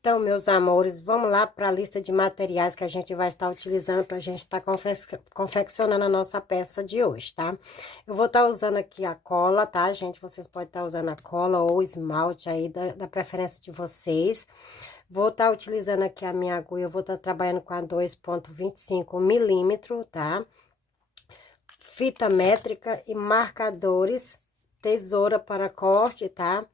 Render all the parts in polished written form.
Então, meus amores, vamos lá para a lista de materiais que a gente vai estar utilizando para a gente estar confeccionando a nossa peça de hoje, tá? Eu vou estar usando aqui a cola, tá, gente? Vocês podem estar usando a cola ou esmalte aí, da preferência de vocês. Vou estar utilizando aqui a minha agulha, eu vou estar trabalhando com a 2,25 milímetros, tá? Fita métrica e marcadores, tesoura para corte, tá?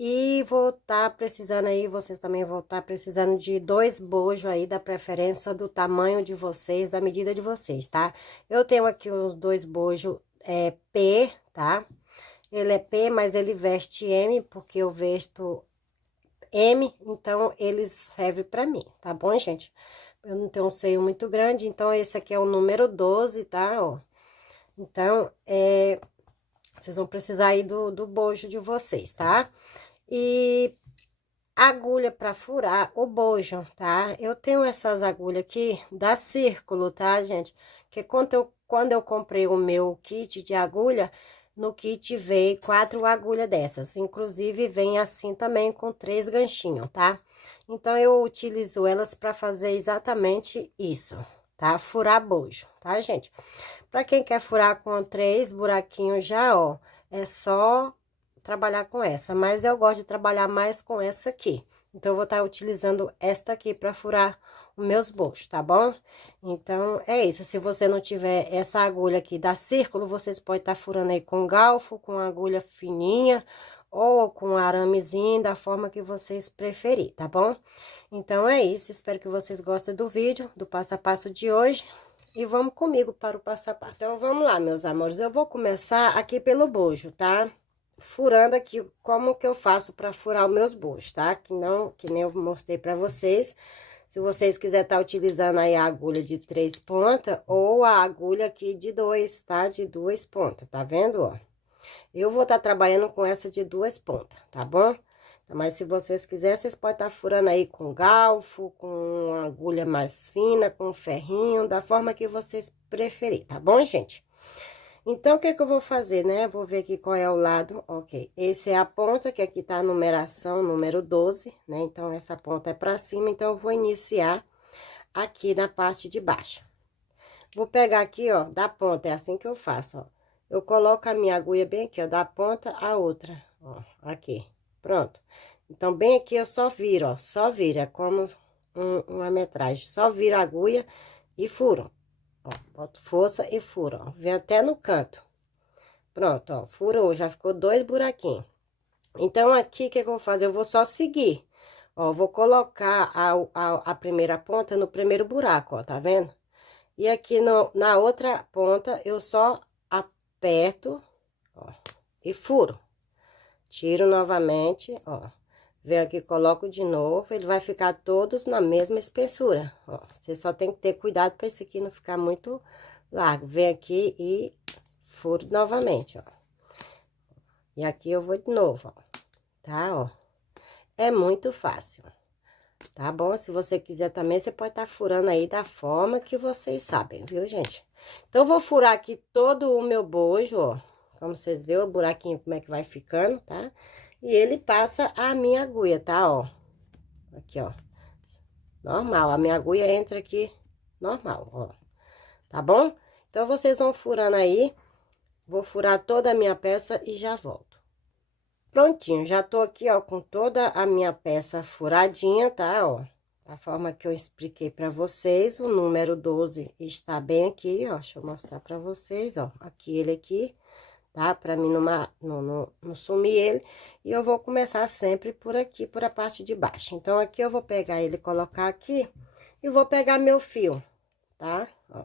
E vou estar precisando aí, vocês também vão estar precisando de 2 bojos aí, da preferência do tamanho de vocês, da medida de vocês, tá? Eu tenho aqui uns 2 bojos P, tá? Ele é P, mas ele veste M, porque eu vesto M, então ele serve pra mim, tá bom, gente? Eu não tenho um seio muito grande, então esse aqui é o número 12, tá? Ó. Então, vocês vão precisar aí do bojo de vocês, tá? E agulha para furar o bojo, tá? Eu tenho essas agulhas aqui da Círculo, tá, gente? Que quando eu comprei o meu kit de agulha, no kit veio 4 agulhas dessas. Inclusive, vem assim também com 3 ganchinhos, tá? Então, eu utilizo elas para fazer exatamente isso, tá? Furar bojo, tá, gente? Para quem quer furar com 3 buraquinhos já, ó, é só trabalhar com essa, mas eu gosto de trabalhar mais com essa aqui. Então, eu vou estar utilizando esta aqui para furar os meus bolsos, tá bom? Então, é isso. Se você não tiver essa agulha aqui da Círculo, vocês podem estar furando aí com galfo, com agulha fininha ou com aramezinho, da forma que vocês preferirem, tá bom? Então, é isso. Espero que vocês gostem do vídeo, do passo a passo de hoje. E vamos comigo para o passo a passo. Então, vamos lá, meus amores. Eu vou começar aqui pelo bojo, tá? Furando aqui como que eu faço para furar os meus bojos, tá? Que nem eu mostrei para vocês. Se vocês quiserem estar utilizando aí a agulha de 3 pontas ou a agulha aqui de 2, tá? De 2 pontas, tá vendo, ó? Eu vou estar trabalhando com essa de 2 pontas, tá bom? Mas se vocês quiserem, vocês podem estar furando aí com galfo, com uma agulha mais fina, com ferrinho, da forma que vocês preferirem, tá bom, gente? Então, o que que eu vou fazer, né? Vou ver aqui qual é o lado, ok. Esse é a ponta, que aqui tá a numeração, número 12, né? Então, essa ponta é pra cima, então, eu vou iniciar aqui na parte de baixo. Vou pegar aqui, ó, da ponta, é assim que eu faço, ó. Eu coloco a minha agulha bem aqui, ó, da ponta a outra, ó, aqui. Pronto. Então, bem aqui eu só viro, ó, só vira, como uma metragem. Só viro a agulha e furo. Ó, boto força e furo, ó. Vem até no canto. Pronto, ó, furou, já ficou 2 buraquinhos. Então, aqui, o que eu vou fazer? Eu vou só seguir. Ó, vou colocar a primeira ponta no primeiro buraco, ó, tá vendo? E aqui na outra ponta, eu só aperto, ó, e furo. Tiro novamente, ó. Venho aqui, coloco de novo, ele vai ficar todos na mesma espessura, ó. Você só tem que ter cuidado para esse aqui não ficar muito largo. Venho aqui e furo novamente, ó. E aqui eu vou de novo, ó, tá, ó. É muito fácil, tá bom? Se você quiser também, você pode estar furando aí da forma que vocês sabem, viu, gente? Então, eu vou furar aqui todo o meu bojo, ó. Como vocês veem, o buraquinho como é que vai ficando, tá? E ele passa a minha agulha, tá, ó. Aqui, ó. Normal, a minha agulha entra aqui normal, ó. Tá bom? Então, vocês vão furando aí. Vou furar toda a minha peça e já volto. Prontinho, já tô aqui, ó, com toda a minha peça furadinha, tá, ó. Da forma que eu expliquei pra vocês, o número 12 está bem aqui, ó. Deixa eu mostrar pra vocês, ó. Aqui, ele aqui, tá? Pra mim não sumir ele. E eu vou começar sempre por aqui, por a parte de baixo. Então, aqui eu vou pegar ele, colocar aqui e vou pegar meu fio, tá? Ó.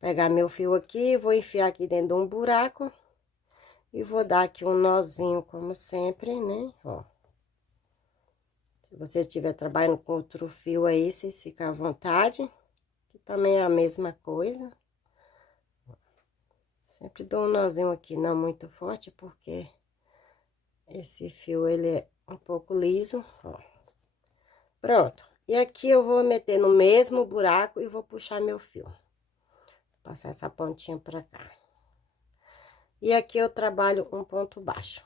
Pegar meu fio aqui, vou enfiar aqui dentro de um buraco. E vou dar aqui um nozinho, como sempre, né? Ó. Se você estiver trabalhando com outro fio aí, vocês ficam à vontade. Que também é a mesma coisa. Sempre dou um nozinho aqui, não muito forte, porque esse fio, ele é um pouco liso, ó. Pronto. E aqui eu vou meter no mesmo buraco e vou puxar meu fio. Vou passar essa pontinha pra cá. E aqui eu trabalho um ponto baixo.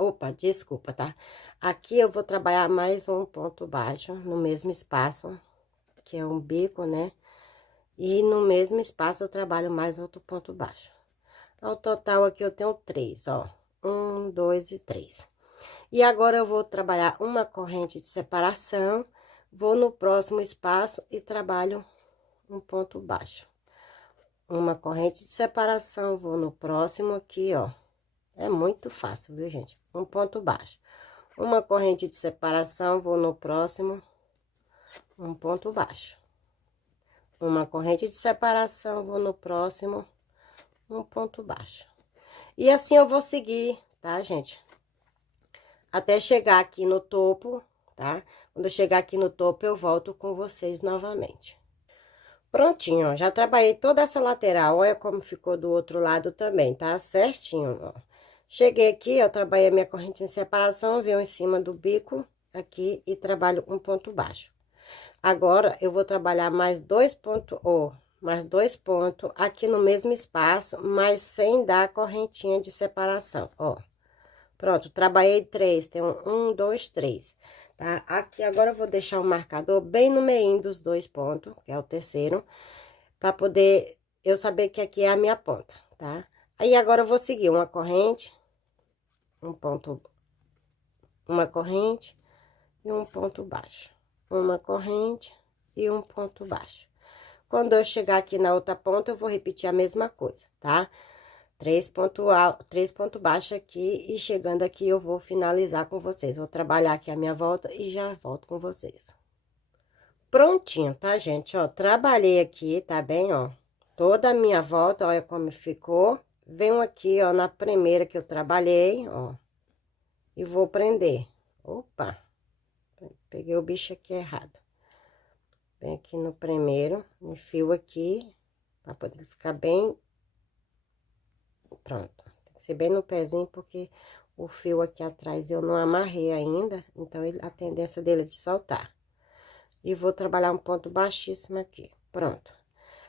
Opa, desculpa, tá? Aqui eu vou trabalhar mais um ponto baixo no mesmo espaço, que é um bico, né? E no mesmo espaço eu trabalho mais outro ponto baixo. Ao total aqui eu tenho 3, ó. 1, 2 e 3. E agora eu vou trabalhar uma corrente de separação, vou no próximo espaço e trabalho um ponto baixo. Uma corrente de separação, vou no próximo aqui, ó. É muito fácil, viu, gente? Um ponto baixo. Uma corrente de separação, vou no próximo, um ponto baixo. Uma corrente de separação, vou no próximo, um ponto baixo. E assim eu vou seguir, tá, gente? Até chegar aqui no topo, tá? Quando eu chegar aqui no topo, eu volto com vocês novamente. Prontinho, ó, já trabalhei toda essa lateral, olha como ficou do outro lado também, tá? Certinho, ó. Cheguei aqui, ó, trabalhei a minha corrente em separação, venho em cima do bico aqui e trabalho um ponto baixo. Agora, eu vou trabalhar mais 2 pontos, ó, mais 2 pontos aqui no mesmo espaço, mas sem dar correntinha de separação, ó. Pronto, trabalhei 3, tem um, 2, 3, tá? Aqui agora eu vou deixar o marcador bem no meio dos 2 pontos, que é o terceiro, para poder eu saber que aqui é a minha ponta, tá? Aí agora eu vou seguir uma corrente, um ponto, uma corrente e um ponto baixo. Uma corrente e um ponto baixo. Quando eu chegar aqui na outra ponta, eu vou repetir a mesma coisa, tá? 3 pontos baixos aqui e chegando aqui eu vou finalizar com vocês. Vou trabalhar aqui a minha volta e já volto com vocês. Prontinho, tá, gente? Ó, trabalhei aqui, tá bem, ó? Toda a minha volta, olha como ficou. Venho aqui, ó, na primeira que eu trabalhei, ó. E vou prender. Opa! Peguei o bicho aqui errado. Vem aqui no primeiro, enfio aqui, pra poder ficar bem. Pronto. Tem que ser bem no pezinho, porque o fio aqui atrás eu não amarrei ainda, então a tendência dele é de soltar. E vou trabalhar um ponto baixíssimo aqui. Pronto.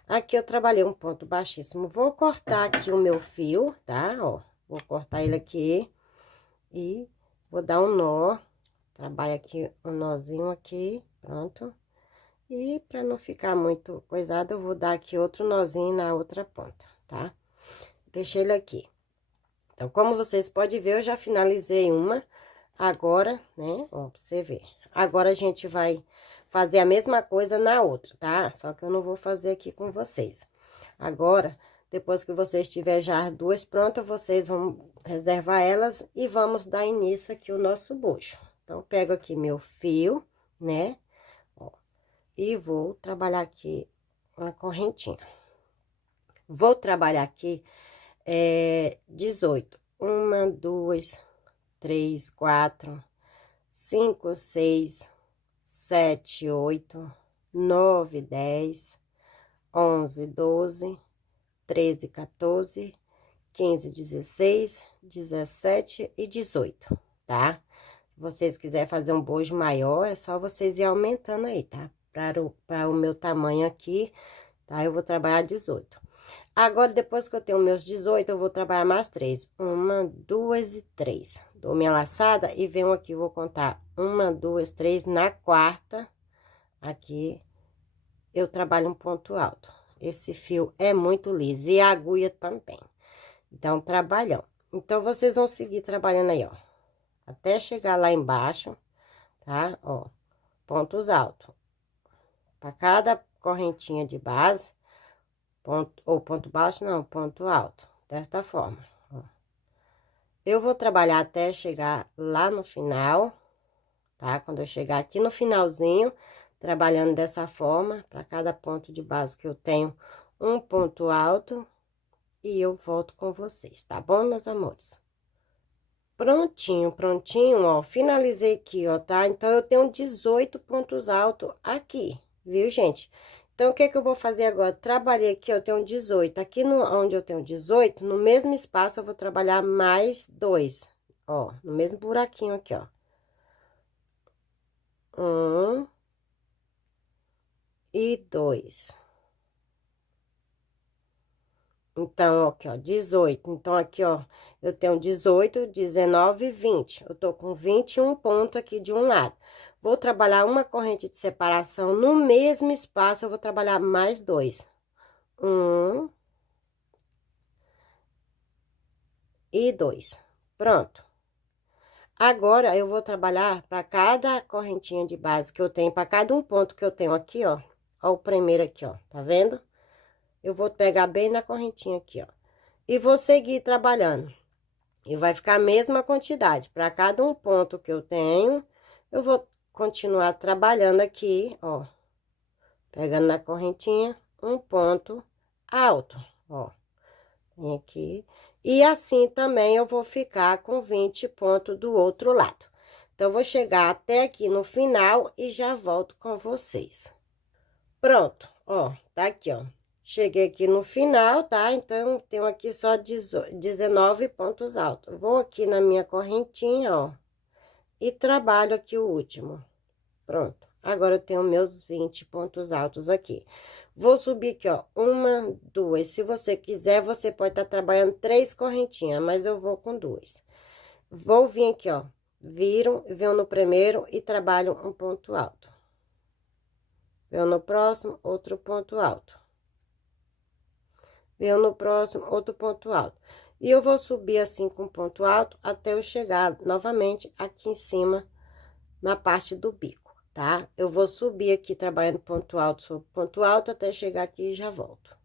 Aqui eu trabalhei um ponto baixíssimo. Vou cortar aqui o meu fio, tá? Ó, vou cortar ele aqui e vou dar um nó. Trabalho aqui um nozinho aqui, pronto. E pra não ficar muito coisado, eu vou dar aqui outro nozinho na outra ponta, tá? Deixei ele aqui. Então, como vocês podem ver, eu já finalizei uma. Agora, né, ó, pra você ver. Agora, a gente vai fazer a mesma coisa na outra, tá? Só que eu não vou fazer aqui com vocês. Agora, depois que vocês tiverem já as duas prontas, vocês vão reservar elas e vamos dar início aqui o nosso bucho. Então, pego aqui meu fio, né, ó, e vou trabalhar aqui uma correntinha. Vou trabalhar aqui 18. 1, 2, 3, 4, 5, 6, 7, 8, 9, 10, 11, 12, 13, 14, 15, 16, 17 e 18, tá? Se vocês quiserem fazer um bojo maior, é só vocês ir aumentando aí, tá? Para o meu tamanho aqui, tá? Eu vou trabalhar 18. Agora, depois que eu tenho meus 18, eu vou trabalhar mais 3. 1, 2 e 3. Dou minha laçada e venho aqui, vou contar 1, 2, 3. Na quarta, aqui, eu trabalho um ponto alto. Esse fio é muito liso e a agulha também. Então, trabalhão. Então, vocês vão seguir trabalhando aí, ó. Até chegar lá embaixo, tá? Ó, pontos altos. Para cada correntinha de base, ponto baixo, não, ponto alto. Desta forma, ó. Eu vou trabalhar até chegar lá no final, tá? Quando eu chegar aqui no finalzinho, trabalhando dessa forma, para cada ponto de base que eu tenho um ponto alto, e eu volto com vocês, tá bom, meus amores? Prontinho, prontinho, ó, finalizei aqui, ó, tá? Então, eu tenho 18 pontos altos aqui, viu, gente? Então, o que que eu vou fazer agora? Trabalhei aqui, ó, eu tenho 18. Aqui no, onde eu tenho 18, no mesmo espaço, eu vou trabalhar mais 2, ó, no mesmo buraquinho aqui, ó. 1 e 2. Então, aqui, ó, 18. Então, aqui, ó, eu tenho 18, 19 e 20. Eu tô com 21 pontos aqui de um lado. Vou trabalhar uma corrente de separação no mesmo espaço, eu vou trabalhar mais dois. Um e dois. Pronto. Agora, eu vou trabalhar para cada correntinha de base que eu tenho, para cada um ponto que eu tenho aqui, ó. Ó, o primeiro aqui, ó, tá vendo? Eu vou pegar bem na correntinha aqui, ó. E vou seguir trabalhando. E vai ficar a mesma quantidade. Para cada um ponto que eu tenho, eu vou continuar trabalhando aqui, ó. Pegando na correntinha, um ponto alto, ó. Vem aqui. E assim também eu vou ficar com 20 pontos do outro lado. Então, eu vou chegar até aqui no final e já volto com vocês. Pronto, ó, tá aqui, ó. Cheguei aqui no final, tá? Então, tenho aqui só 19 pontos altos. Vou aqui na minha correntinha, ó, e trabalho aqui o último. Pronto. Agora, eu tenho meus 20 pontos altos aqui. Vou subir aqui, ó, uma, duas. Se você quiser, você pode estar trabalhando 3 correntinhas, mas eu vou com 2. Vou vir aqui, ó, viro, venho no primeiro e trabalho um ponto alto. Venho no próximo, outro ponto alto. Venho no próximo, outro ponto alto. E eu vou subir assim com ponto alto até eu chegar novamente aqui em cima, na parte do bico, tá? Eu vou subir aqui trabalhando ponto alto sobre ponto alto até chegar aqui e já volto.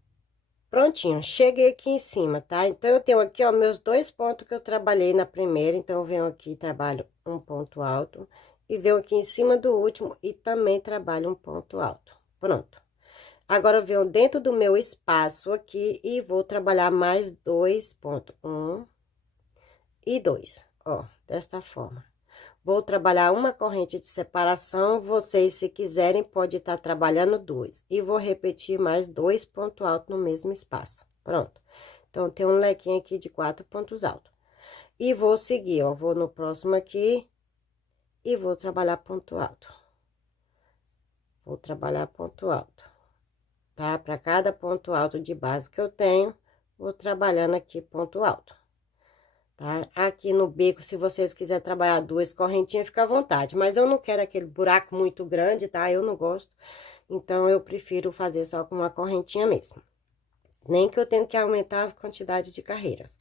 Prontinho, cheguei aqui em cima, tá? Então, eu tenho aqui, ó, meus 2 pontos que eu trabalhei na primeira. Então, eu venho aqui e trabalho um ponto alto. E venho aqui em cima do último e também trabalho um ponto alto. Pronto. Agora, eu venho dentro do meu espaço aqui e vou trabalhar mais 2 pontos. 1 e 2, ó, desta forma. Vou trabalhar uma corrente de separação, vocês, se quiserem, pode estar trabalhando 2. E vou repetir mais 2 pontos altos no mesmo espaço. Pronto. Então, tem um lequinho aqui de 4 pontos altos. E vou seguir, ó, vou no próximo aqui e vou trabalhar ponto alto. Vou trabalhar ponto alto, tá? Para cada ponto alto de base que eu tenho, vou trabalhando aqui ponto alto. Tá? Aqui no bico, se vocês quiserem trabalhar 2 correntinhas, fica à vontade. Mas eu não quero aquele buraco muito grande, tá? Eu não gosto. Então, eu prefiro fazer só com uma correntinha mesmo. Nem que eu tenha que aumentar a quantidade de carreiras.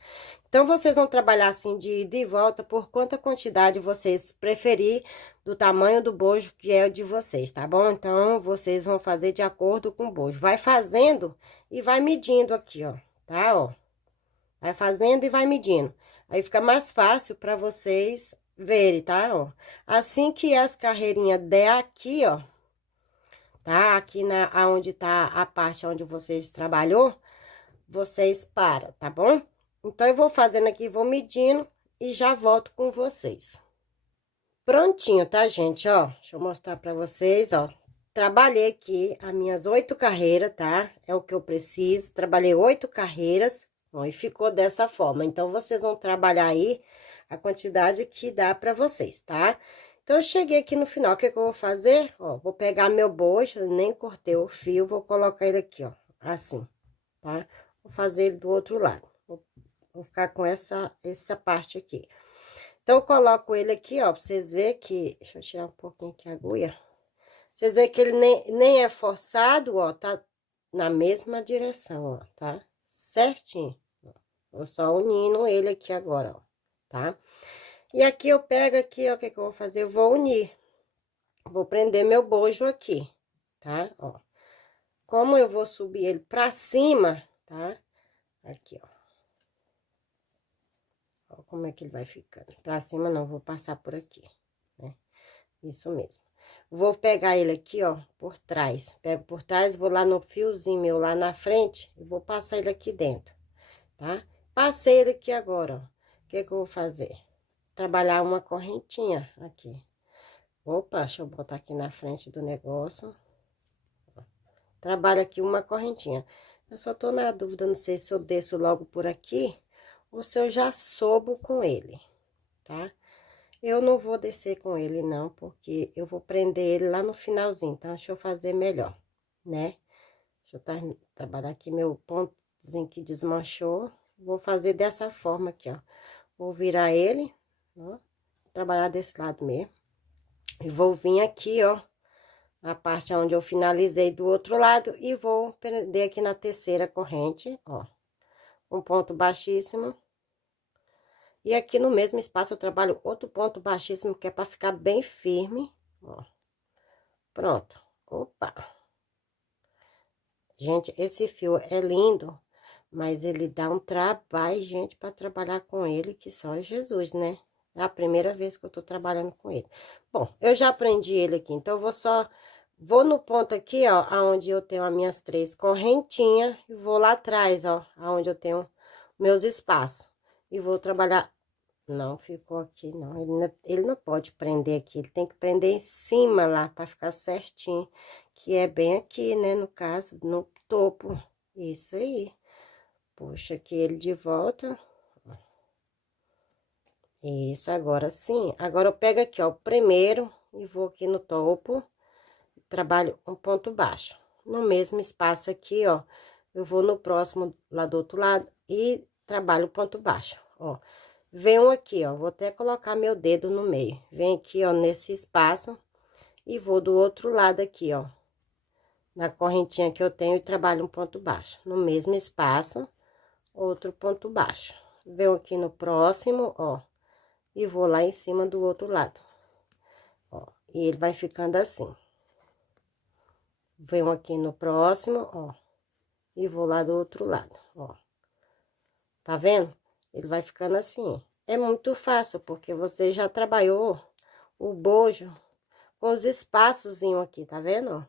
Então, vocês vão trabalhar assim de ida e volta por quanta quantidade vocês preferir do tamanho do bojo que é o de vocês, tá bom? Então, vocês vão fazer de acordo com o bojo. Vai fazendo e vai medindo aqui, ó, tá? Ó, vai fazendo e vai medindo. Aí fica mais fácil para vocês verem, tá? Ó, assim que as carreirinhas der aqui, ó, tá? Aqui aonde tá a parte onde vocês trabalhou, vocês param, tá bom? Então, eu vou fazendo aqui, vou medindo e já volto com vocês. Prontinho, tá, gente? Ó, deixa eu mostrar pra vocês, ó. Trabalhei aqui as minhas 8 carreiras, tá? É o que eu preciso. Trabalhei 8 carreiras, ó, e ficou dessa forma. Então, vocês vão trabalhar aí a quantidade que dá pra vocês, tá? Então, eu cheguei aqui no final, o que que eu vou fazer? Ó, vou pegar meu bojo, nem cortei o fio, vou colocar ele aqui, ó, assim, tá? Vou fazer ele do outro lado. Vou ficar com essa parte aqui. Então, eu coloco ele aqui, ó, pra vocês verem que... Deixa eu tirar um pouquinho aqui a agulha. Vocês verem que ele nem é forçado, ó, tá na mesma direção, ó, tá? Certinho. Vou só unindo ele aqui agora, ó, tá? E aqui eu pego aqui, ó, o que que eu vou fazer? Eu vou unir. Vou prender meu bojo aqui, tá? Ó. Como eu vou subir ele pra cima, tá? Aqui, ó. Ó, como é que ele vai ficando. Pra cima não, vou passar por aqui, né? Isso mesmo. Vou pegar ele aqui, ó, por trás. Pego por trás, vou lá no fiozinho meu lá na frente e vou passar ele aqui dentro, tá? Passei ele aqui agora, ó. O que que eu vou fazer? Trabalhar uma correntinha aqui. Opa, deixa eu botar aqui na frente do negócio. Trabalho aqui uma correntinha. Eu só tô na dúvida, não sei se eu desço logo por aqui ou se eu já sobo com ele, tá? Eu não vou descer com ele, não, porque eu vou prender ele lá no finalzinho. Então, deixa eu fazer melhor, né? Deixa eu trabalhar aqui meu ponto pontozinho que desmanchou. Vou fazer dessa forma aqui, ó. Vou virar ele, ó. Trabalhar desse lado mesmo. E vou vir aqui, ó, na parte onde eu finalizei do outro lado. E vou prender aqui na terceira corrente, ó. Um ponto baixíssimo. E aqui no mesmo espaço eu trabalho outro ponto baixíssimo, que é pra ficar bem firme, ó. Pronto. Opa! Gente, esse fio é lindo, mas ele dá um trabalho, gente, pra trabalhar com ele, que só Jesus, né? É a primeira vez que eu tô trabalhando com ele. Bom, eu já aprendi ele aqui, então eu vou no ponto aqui, ó, aonde eu tenho as minhas 3 correntinhas, e vou lá atrás, ó, aonde eu tenho meus espaços. E vou trabalhar. Não ficou aqui, não. Ele não pode prender aqui, ele tem que prender em cima lá, pra ficar certinho. Que é bem aqui, né, no caso, no topo. Isso aí. Puxa aqui ele de volta. Isso, agora sim. Agora eu pego aqui, ó, o primeiro e vou aqui no topo. Trabalho um ponto baixo. No mesmo espaço aqui, ó, eu vou no próximo, lá do outro lado, e trabalho o ponto baixo, ó. Venho aqui, ó, vou até colocar meu dedo no meio. Vem aqui, ó, nesse espaço, e vou do outro lado aqui, ó. Na correntinha que eu tenho, e trabalho um ponto baixo. No mesmo espaço, outro ponto baixo. Venho aqui no próximo, ó, e vou lá em cima do outro lado. Ó, e ele vai ficando assim. Venho aqui no próximo, ó, e vou lá do outro lado, ó. Tá vendo? Ele vai ficando assim. É muito fácil, porque você já trabalhou o bojo com os espaçozinhos aqui, tá vendo?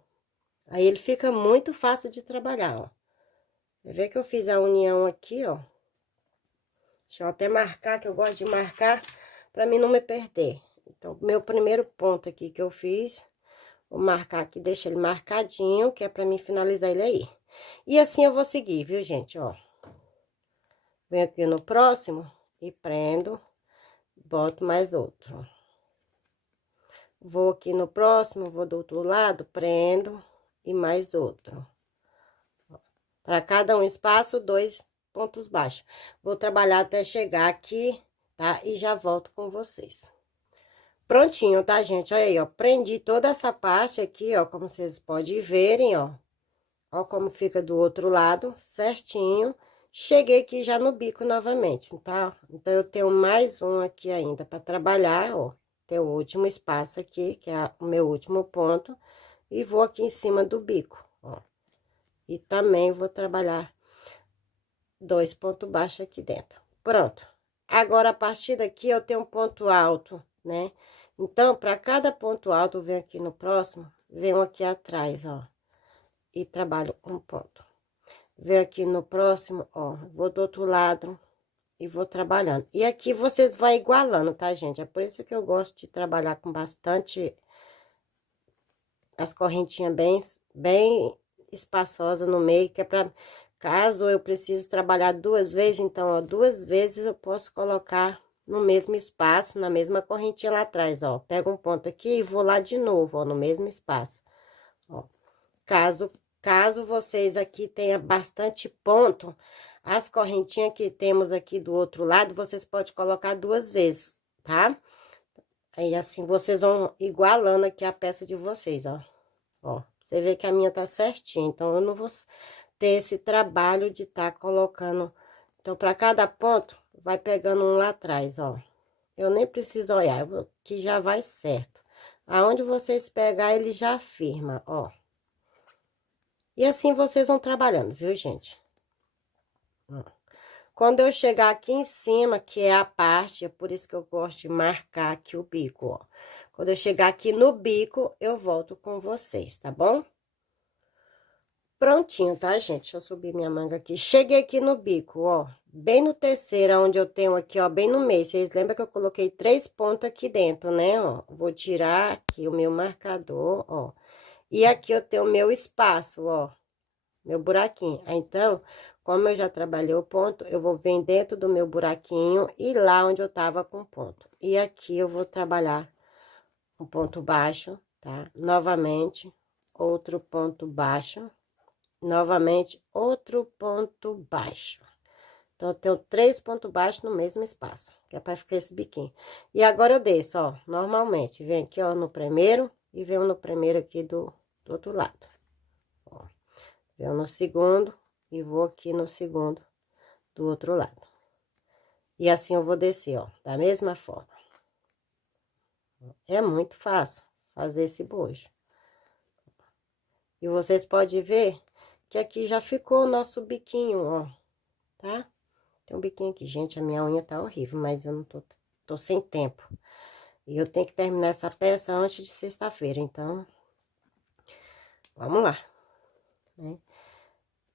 Aí ele fica muito fácil de trabalhar, ó. Você vê que eu fiz a união aqui, ó. Deixa eu até marcar, que eu gosto de marcar pra mim não me perder. Então, meu primeiro ponto aqui que eu fiz, vou marcar aqui, deixa ele marcadinho, que é pra mim finalizar ele aí. E assim eu vou seguir, viu, gente, ó. Venho aqui no próximo e prendo, boto mais outro. Vou aqui no próximo, vou do outro lado, prendo e mais outro. Para cada um espaço, 2 pontos baixos. Vou trabalhar até chegar aqui, tá? E já volto com vocês. Prontinho, tá, gente? Olha aí, ó. Prendi toda essa parte aqui, ó, como vocês podem verem, ó. Ó como fica do outro lado, certinho. Cheguei aqui já no bico novamente, tá? Então, eu tenho mais um aqui ainda para trabalhar, ó. Tem o último espaço aqui, que é o meu último ponto. E vou aqui em cima do bico, ó. E também vou trabalhar 2 pontos baixos aqui dentro. Pronto. Agora, a partir daqui, eu tenho um ponto alto, né? Então, para cada ponto alto, eu venho aqui no próximo, venho aqui atrás, ó. E trabalho um ponto. Venho aqui no próximo, ó, vou do outro lado e vou trabalhando. E aqui vocês vão igualando, tá, gente? É por isso que eu gosto de trabalhar com bastante as correntinhas bem espaçosas no meio, que é pra, caso eu precise trabalhar 2 vezes, então, ó, 2 vezes eu posso colocar no mesmo espaço, na mesma correntinha lá atrás, ó. Pego um ponto aqui e vou lá de novo, ó, no mesmo espaço, ó. Caso vocês aqui tenham bastante ponto, as correntinhas que temos aqui do outro lado, vocês podem colocar 2 vezes, tá? Aí, assim, vocês vão igualando aqui a peça de vocês, ó. Ó, você vê que a minha tá certinha, então, eu não vou ter esse trabalho de tá colocando. Então, para cada ponto, vai pegando um lá atrás, ó. Eu nem preciso olhar, que já vai certo. Aonde vocês pegar, ele já firma, ó. E assim vocês vão trabalhando, viu, gente? Ó. Quando eu chegar aqui em cima, que é a parte, é por isso que eu gosto de marcar aqui o bico, ó. Quando eu chegar aqui no bico, eu volto com vocês, tá bom? Prontinho, tá, gente? Deixa eu subir minha manga aqui. Cheguei aqui no bico, ó. Bem no terceiro, onde eu tenho aqui, ó, bem no meio. Vocês lembram que eu coloquei 3 pontos aqui dentro, né, ó? Vou tirar aqui o meu marcador, ó. E aqui eu tenho o meu espaço, ó. Meu buraquinho. Então, como eu já trabalhei o ponto, eu vou vir dentro do meu buraquinho e lá onde eu tava com ponto. E aqui eu vou trabalhar um ponto baixo, tá? Novamente, outro ponto baixo. novamente outro ponto baixo. Então, eu tenho 3 pontos baixos no mesmo espaço, que é para ficar esse biquinho. E agora eu desço, ó, normalmente, vem aqui, ó, no primeiro e venho no primeiro aqui do outro lado. Ó, venho no segundo e vou aqui no segundo do outro lado. E assim eu vou descer, ó, da mesma forma. É muito fácil fazer esse bojo. E vocês podem ver que aqui já ficou o nosso biquinho, ó, tá? Tem um biquinho aqui, gente, a minha unha tá horrível, mas eu não tô sem tempo. E eu tenho que terminar essa peça antes de sexta-feira, então, vamos lá, né?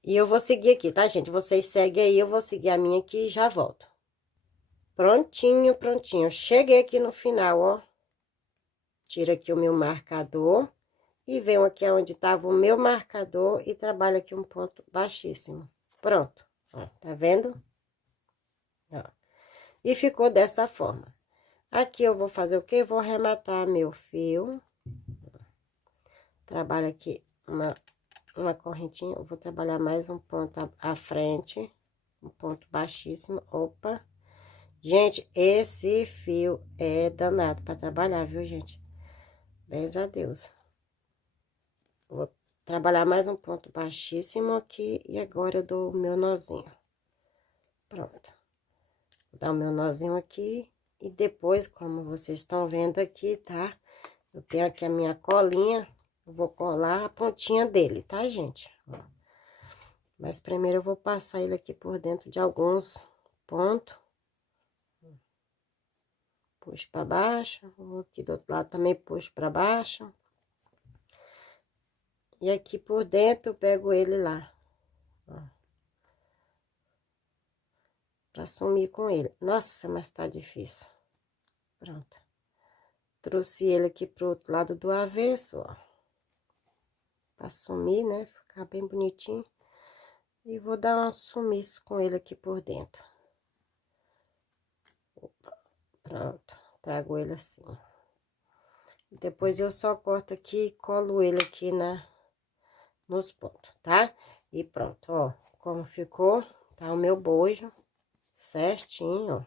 E eu vou seguir aqui, tá, gente? Vocês seguem aí, eu vou seguir a minha aqui e já volto. Prontinho, prontinho. Cheguei aqui no final, ó. Tiro aqui o meu marcador e venho aqui onde tava o meu marcador e trabalho aqui um ponto baixíssimo. Pronto, ó, tá vendo? Ó. E ficou dessa forma. Aqui eu vou fazer o quê? Vou arrematar meu fio. Trabalho aqui uma correntinha, eu vou trabalhar mais um ponto à frente, um ponto baixíssimo. Opa! Gente, esse fio é danado para trabalhar, viu, gente? Bens a Deus. Vou trabalhar mais um ponto baixíssimo aqui e agora eu dou o meu nozinho. Pronto. Vou dar o meu nozinho aqui e depois, como vocês estão vendo aqui, tá? Eu tenho aqui a minha colinha, eu vou colar a pontinha dele, tá, gente? Ó. Mas primeiro eu vou passar ele aqui por dentro de alguns pontos. Puxo para baixo, vou aqui do outro lado também puxo para baixo. E aqui por dentro eu pego ele lá, ó. Pra sumir com ele. Nossa, mas tá difícil. Pronto. Trouxe ele aqui pro outro lado do avesso, ó. Pra sumir, né? Ficar bem bonitinho. E vou dar um sumiço com ele aqui por dentro. Opa, pronto. Trago ele assim. Depois eu só corto aqui e colo ele aqui nos pontos, tá? E pronto, ó. Como ficou, tá o meu bojo certinho, ó.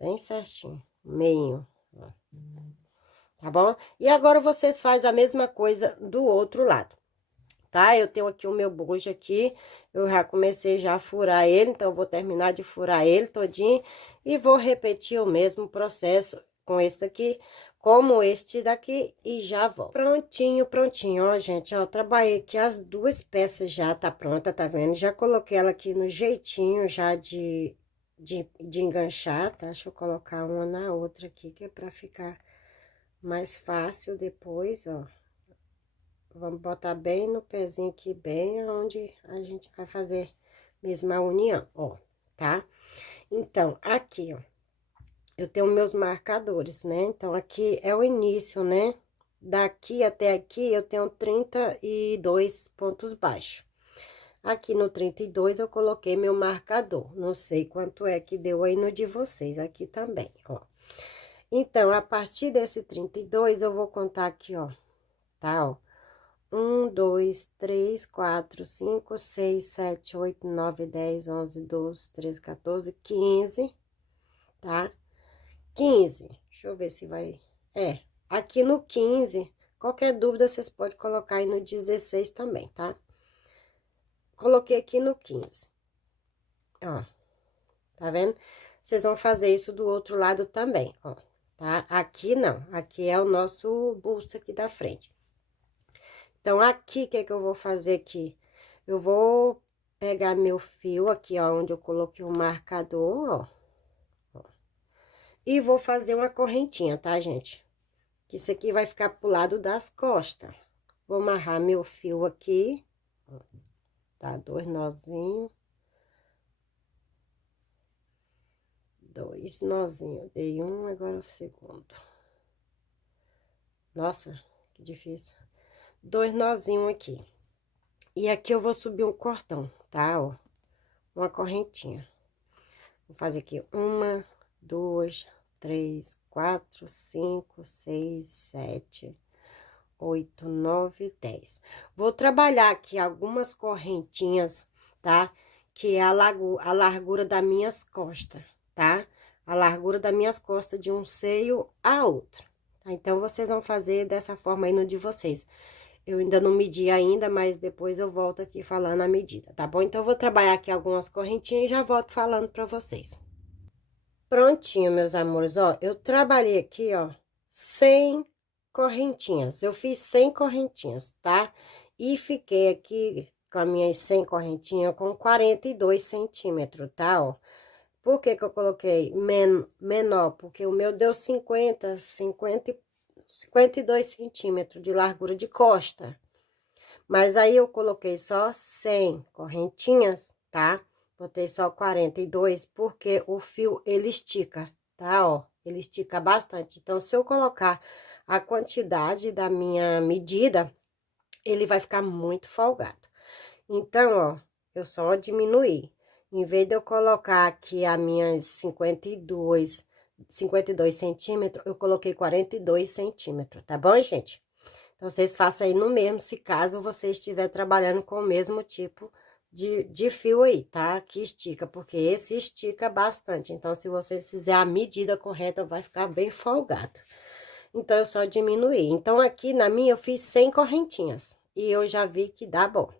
Bem certinho. Meio, ó. Tá bom? E agora vocês fazem a mesma coisa do outro lado, tá? Eu tenho aqui o meu bojo aqui, eu já comecei já a furar ele, então eu vou terminar de furar ele todinho e vou repetir o mesmo processo com esse aqui, como estes aqui e já volto. Prontinho, prontinho, ó, gente, ó, trabalhei aqui as duas peças já, tá pronta, tá vendo? Já coloquei ela aqui no jeitinho já de enganchar, tá? Deixa eu colocar uma na outra aqui, que é pra ficar mais fácil depois, ó. Vamos botar bem no pezinho aqui, bem onde a gente vai fazer mesmo a união, ó, tá? Então, aqui, ó, eu tenho meus marcadores, né? Então, aqui é o início, né? Daqui até aqui, eu tenho 32 pontos baixos. Aqui no 32, eu coloquei meu marcador. Não sei quanto é que deu aí no de vocês, aqui também, ó. Então, a partir desse 32, eu vou contar aqui, ó, tá, ó. 1, 2, 3, 4, 5, 6, 7, 8, 9, 10, 11, 12, 13, 14, 15, tá? 15, deixa eu ver se vai... aqui no 15, qualquer dúvida, vocês podem colocar aí no 16 também, tá? Coloquei aqui no 15, ó, tá vendo? Vocês vão fazer isso do outro lado também, ó, tá? Aqui não, aqui é o nosso busto aqui da frente. Então, aqui, o que é que eu vou fazer aqui? Eu vou pegar meu fio aqui, ó, onde eu coloquei o marcador, ó. E vou fazer uma correntinha, tá, gente? Isso aqui vai ficar pro lado das costas. Vou amarrar meu fio aqui, ó, tá? 2 nozinhos. 2 nozinhos. Dei um, agora o segundo. Nossa, que difícil. 2 nozinhos aqui. E aqui eu vou subir um cordão, tá? Ó, uma correntinha. Vou fazer aqui 1, 2, 3, 4, 5, 6, 7, 8, 9, 10. Vou trabalhar aqui algumas correntinhas, tá? Que é a largura das minhas costas, tá? A largura das minhas costas de um seio a outro. Tá? Então, vocês vão fazer dessa forma aí no de vocês. Eu ainda não medi ainda, mas depois eu volto aqui falando a medida, tá bom? Então, eu vou trabalhar aqui algumas correntinhas e já volto falando pra vocês. Prontinho, meus amores, ó, eu trabalhei aqui, ó, 100 correntinhas. Eu fiz 100 correntinhas, tá? E fiquei aqui com as minhas 100 correntinhas com 42 centímetros, tá, ó? Por que que eu coloquei menor? Porque o meu deu 52 centímetros de largura de costa. Mas aí eu coloquei só 100 correntinhas, tá? Botei só 42, porque o fio, ele estica, tá? Ó, ele estica bastante. Então, se eu colocar a quantidade da minha medida, ele vai ficar muito folgado. Então, ó, eu só diminuí. Em vez de eu colocar aqui as minhas 52 centímetros, eu coloquei 42 centímetros, tá bom, gente? Então, vocês façam aí no mesmo, se caso você estiver trabalhando com o mesmo tipo de fio aí, tá? Que estica, porque esse estica bastante. Então, se vocês fizerem a medida correta, vai ficar bem folgado. Então, eu só diminuí. Então, aqui na minha, eu fiz 100 correntinhas. E eu já vi que dá bom,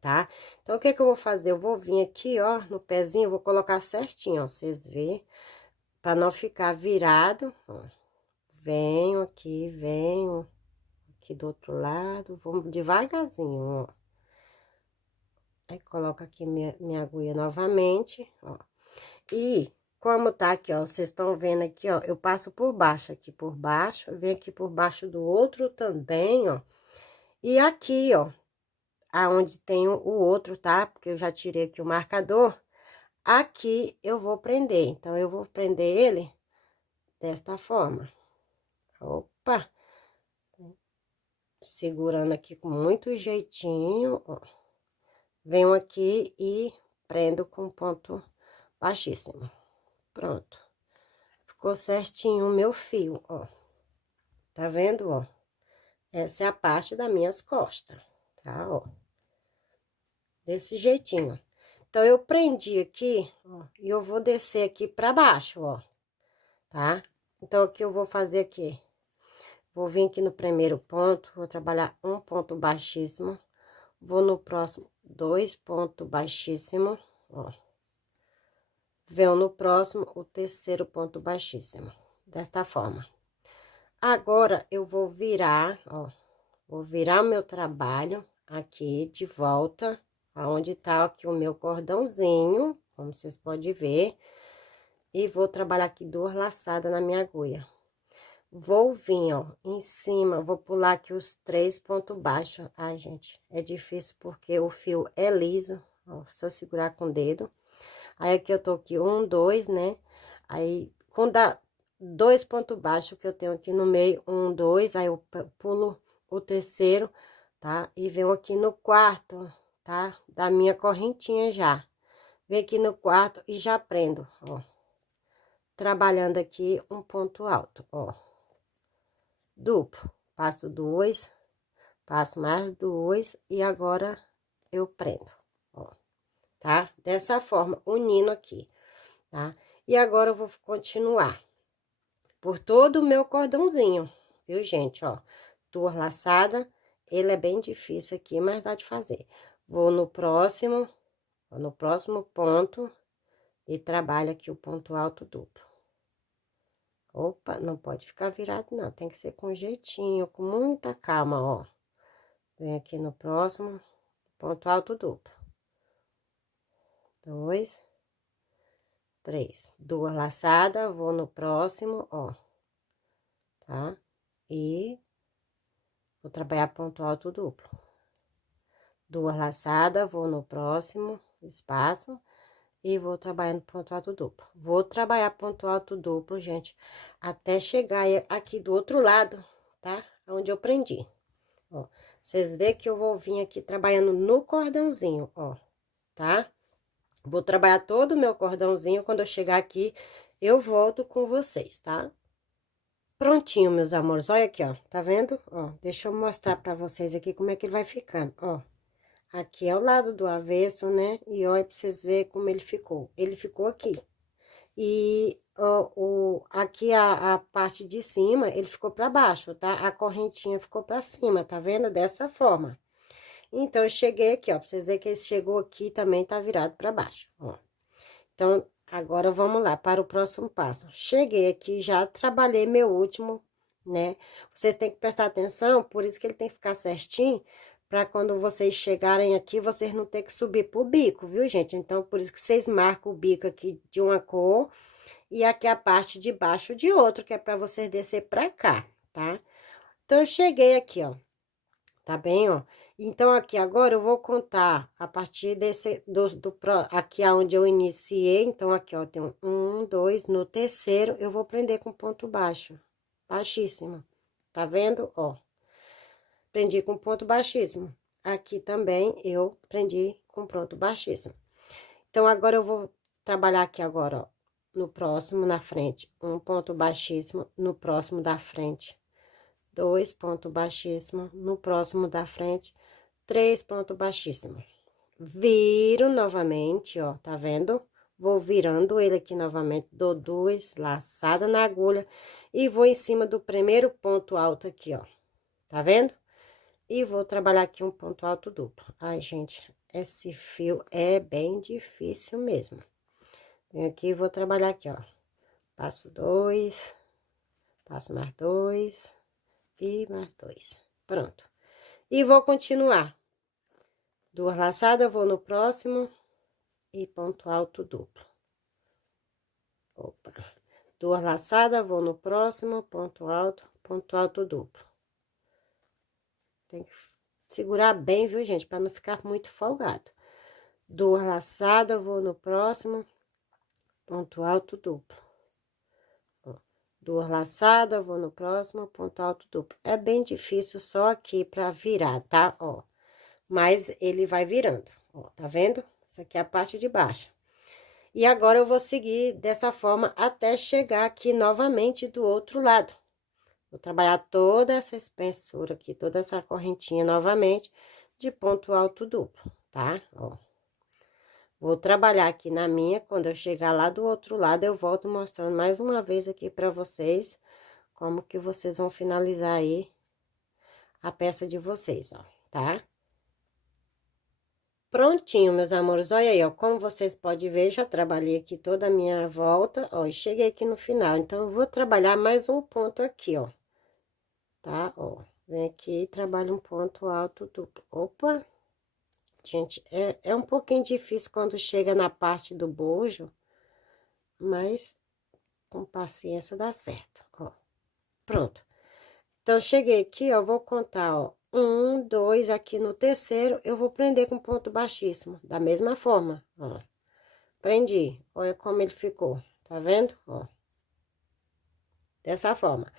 tá? Então, o que que eu vou fazer? Eu vou vir aqui, ó, no pezinho, vou colocar certinho, ó, vocês verem. Pra não ficar virado, ó. Venho aqui, venho aqui do outro lado, vamos devagarzinho, ó. Aí, coloco aqui minha agulha novamente, ó. E, como tá aqui, ó, vocês estão vendo aqui, ó, eu passo por baixo, aqui por baixo, venho aqui por baixo do outro também, ó. E aqui, ó, aonde tem o outro, tá? Porque eu já tirei aqui o marcador, aqui eu vou prender. Então, eu vou prender ele desta forma. Opa! Segurando aqui com muito jeitinho, ó. Venho aqui e prendo com ponto baixíssimo. Pronto. Ficou certinho o meu fio, ó. Tá vendo, ó? Essa é a parte das minhas costas, tá, ó. Desse jeitinho. Então, eu prendi aqui, ó, e eu vou descer aqui pra baixo, ó, tá? Então, o que eu vou fazer aqui? Vou vir aqui no primeiro ponto, vou trabalhar um ponto baixíssimo. Vou no próximo, 2 pontos baixíssimo, ó. Venho no próximo, o terceiro ponto baixíssimo, desta forma. Agora, eu vou virar, ó, vou virar o meu trabalho aqui de volta, aonde tá aqui o meu cordãozinho, como vocês podem ver, e vou trabalhar aqui 2 laçadas na minha agulha. Vou vir, ó, em cima, vou pular aqui os 3 pontos baixos. Ai, gente, é difícil porque o fio é liso, ó, se eu segurar com o dedo. Aí, aqui eu tô aqui 1, 2, né? Aí, quando dá 2 pontos baixos que eu tenho aqui no meio, 1, 2, aí eu pulo o terceiro, tá? E venho aqui no quarto, tá? Da minha correntinha já. Venho aqui no quarto e já prendo, ó. Trabalhando aqui um ponto alto, ó. Duplo. Passo 2, passo mais 2 e agora eu prendo, ó. Tá? Dessa forma, unindo aqui, tá? E agora eu vou continuar por todo o meu cordãozinho, viu, gente, ó? 2 laçadas, ele é bem difícil aqui, mas dá de fazer. Vou no próximo ponto e trabalho aqui o ponto alto duplo. Opa, não pode ficar virado, não, tem que ser com jeitinho, com muita calma, ó. Vem aqui no próximo, ponto alto duplo. 2, 3, 2 laçadas, vou no próximo, ó, tá? E vou trabalhar ponto alto duplo. 2 laçadas, vou no próximo espaço e vou trabalhando ponto alto duplo. Vou trabalhar ponto alto duplo, gente, até chegar aqui do outro lado, tá? Onde eu prendi, ó. Vocês vê que eu vou vir aqui trabalhando no cordãozinho, ó, tá? Vou trabalhar todo o meu cordãozinho, quando eu chegar aqui, eu volto com vocês, tá? Prontinho, meus amores, olha aqui, ó, tá vendo? Ó, deixa eu mostrar pra vocês aqui como é que ele vai ficando, ó. Aqui é o lado do avesso, né? E olha pra vocês verem como ele ficou. Ele ficou aqui. E ó, aqui a parte de cima, ele ficou pra baixo, tá? A correntinha ficou pra cima, tá vendo? Dessa forma. Então, eu cheguei aqui, ó, pra vocês verem que ele chegou aqui também tá virado pra baixo, ó. Então, agora vamos lá para o próximo passo. Cheguei aqui, já trabalhei meu último, né? Vocês têm que prestar atenção, por isso que ele tem que ficar certinho, para quando vocês chegarem aqui, vocês não ter que subir pro bico, viu, gente? Então, por isso que vocês marcam o bico aqui de uma cor e aqui a parte de baixo de outro, que é para vocês descer pra cá, tá? Então, eu cheguei aqui, ó. Tá bem, ó? Então, aqui agora eu vou contar a partir desse, aqui aonde eu iniciei. Então, aqui, ó, tem um, dois, no terceiro eu vou prender com ponto baixo, baixíssimo. Tá vendo? Ó, prendi com ponto baixíssimo. Aqui também eu prendi com ponto baixíssimo. Então, agora eu vou trabalhar aqui agora, ó, no próximo, na frente, um ponto baixíssimo, no próximo da frente. 2 pontos baixíssimos, no próximo da frente, 3 pontos baixíssimos. Viro novamente, ó, tá vendo? Vou virando ele aqui novamente, dou 2 laçadas na agulha e vou em cima do primeiro ponto alto aqui, ó, tá vendo? E vou trabalhar aqui um ponto alto duplo. Ai, gente, esse fio é bem difícil mesmo. Venho aqui e vou trabalhar aqui, ó. Passo 2, passo mais 2 e mais 2. Pronto. E vou continuar. 2 laçadas, vou no próximo e ponto alto duplo. Opa. 2 laçadas, vou no próximo, ponto alto duplo. Tem que segurar bem, viu, gente? Para não ficar muito folgado. 2 laçadas, vou no próximo, ponto alto duplo. 2 laçadas, vou no próximo, ponto alto duplo. É bem difícil só aqui para virar, tá? Ó, mas ele vai virando, ó, tá vendo? Essa aqui é a parte de baixo. E agora eu vou seguir dessa forma até chegar aqui novamente do outro lado. Vou trabalhar toda essa espessura aqui, toda essa correntinha novamente de ponto alto duplo, tá? Ó. Vou trabalhar aqui na minha, quando eu chegar lá do outro lado, eu volto mostrando mais uma vez aqui pra vocês como que vocês vão finalizar aí a peça de vocês, ó, tá? Prontinho, meus amores, olha aí, ó, como vocês podem ver, já trabalhei aqui toda a minha volta, ó, e cheguei aqui no final. Então, eu vou trabalhar mais um ponto aqui, ó, tá? Ó, vem aqui e trabalho um ponto alto duplo. Opa! Gente, é um pouquinho difícil quando chega na parte do bojo, mas com paciência dá certo, ó. Pronto. Então, cheguei aqui, ó, vou contar, ó, 1, 2, aqui no terceiro, eu vou prender com ponto baixíssimo, da mesma forma, ó. Prendi, olha como ele ficou, tá vendo? Ó. Dessa forma.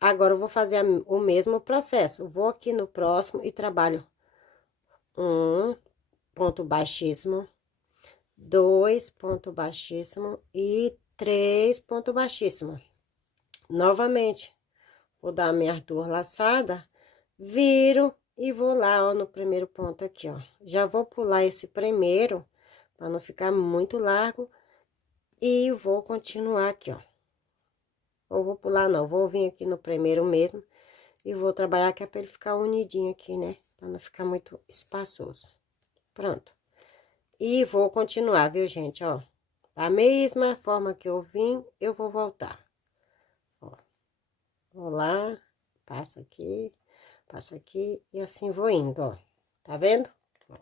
Agora, eu vou fazer o mesmo processo. Vou aqui no próximo e trabalho um ponto baixíssimo, 2 ponto baixíssimo e 3 ponto baixíssimo. Novamente, vou dar minhas 2 laçadas, viro e vou lá, ó, no primeiro ponto aqui, ó. Já vou pular esse primeiro, para não ficar muito largo, e vou continuar aqui, ó. Ou vou pular, não, vou vir aqui no primeiro mesmo, e vou trabalhar que é pra ele ficar unidinho aqui, né? Pra não ficar muito espaçoso. Pronto. E vou continuar, viu, gente, ó. Da mesma forma que eu vim, eu vou voltar. Ó. Vou lá, passo aqui, e assim vou indo, ó. Tá vendo? Ó.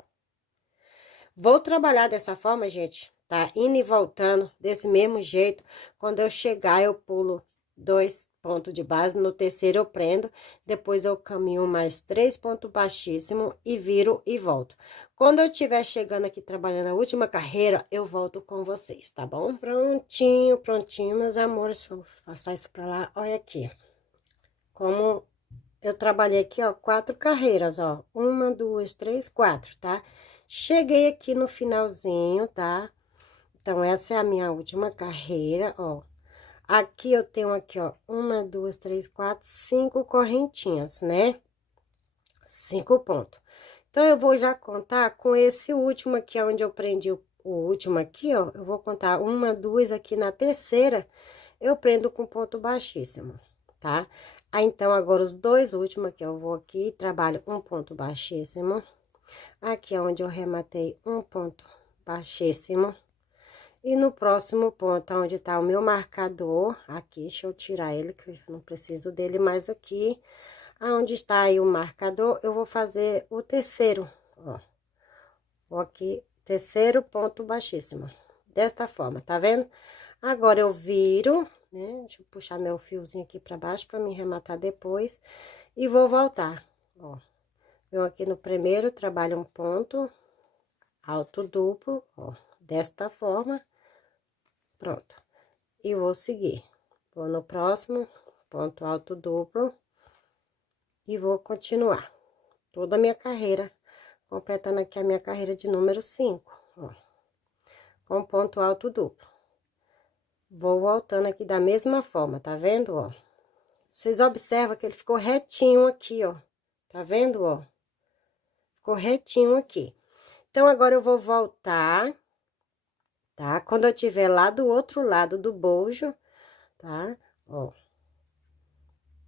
Vou trabalhar dessa forma, gente, tá? Indo e voltando, desse mesmo jeito. Quando eu chegar, eu pulo 2 pontos de base, no terceiro eu prendo, depois eu caminho mais 3 pontos baixíssimos e viro e volto. Quando eu estiver chegando aqui trabalhando a última carreira, eu volto com vocês, tá bom? Prontinho, prontinho, meus amores, vou passar isso pra lá, olha aqui. Como eu trabalhei aqui, ó, 4 carreiras, ó, 1, 2, 3, 4, tá? Cheguei aqui no finalzinho, tá? Então, essa é a minha última carreira, ó. Aqui eu tenho aqui, ó, 1, 2, 3, 4, 5 correntinhas, né? 5 pontos. Então, eu vou já contar com esse último aqui, onde eu prendi o último aqui, ó. Eu vou contar 1, 2, aqui na terceira, eu prendo com ponto baixíssimo, tá? Aí, então, agora os dois últimos aqui, eu vou aqui, trabalho um ponto baixíssimo. Aqui é onde eu rematei um ponto baixíssimo. E no próximo ponto, onde tá o meu marcador, aqui, deixa eu tirar ele, que eu não preciso dele mais aqui. Aonde está aí o marcador, eu vou fazer o terceiro, ó. Vou aqui, terceiro ponto baixíssimo. Desta forma, tá vendo? Agora, eu viro, né? Deixa eu puxar meu fiozinho aqui pra baixo, pra me rematar depois. E vou voltar, ó. Eu aqui no primeiro, trabalho um ponto alto duplo, ó. Desta forma. Pronto. E vou seguir. Vou no próximo, ponto alto duplo. E vou continuar toda a minha carreira, completando aqui a minha carreira de número 5, ó. Com ponto alto duplo. Vou voltando aqui da mesma forma, tá vendo, ó? Vocês observam que ele ficou retinho aqui, ó. Tá vendo, ó? Ficou retinho aqui. Então, agora eu vou voltar, tá? Quando eu tiver lá do outro lado do bojo, tá? Ó.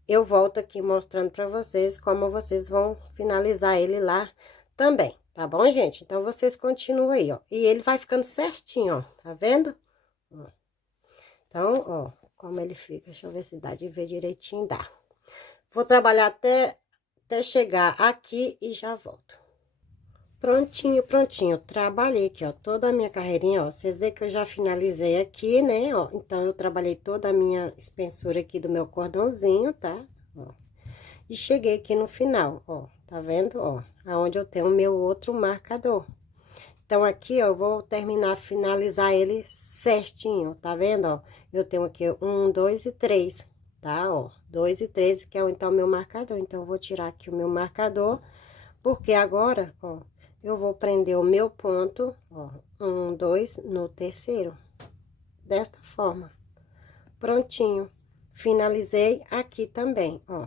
Eu volto aqui mostrando pra vocês como vocês vão finalizar ele lá também, tá bom, gente? Então, vocês continuam aí, ó. E ele vai ficando certinho, ó. Tá vendo? Ó. Então, ó, como ele fica. Deixa eu ver se dá de ver direitinho, dá. Vou trabalhar até chegar aqui e já volto. Prontinho, prontinho. Trabalhei aqui, ó, toda a minha carreirinha, ó. Vocês veem que eu já finalizei aqui, né, ó. Então, eu trabalhei toda a minha espessura aqui do meu cordãozinho, tá? Ó. E cheguei aqui no final, ó. Tá vendo, ó? Aonde eu tenho o meu outro marcador. Então, aqui, ó, eu vou terminar, finalizar ele certinho, tá vendo, ó? Eu tenho aqui 1, 2 e 3, tá, ó? 2 e 3, que é, então, o meu marcador. Então, eu vou tirar aqui o meu marcador, porque agora, ó, eu vou prender o meu ponto, ó, 1, 2, no terceiro, desta forma. Prontinho. Finalizei aqui também, ó.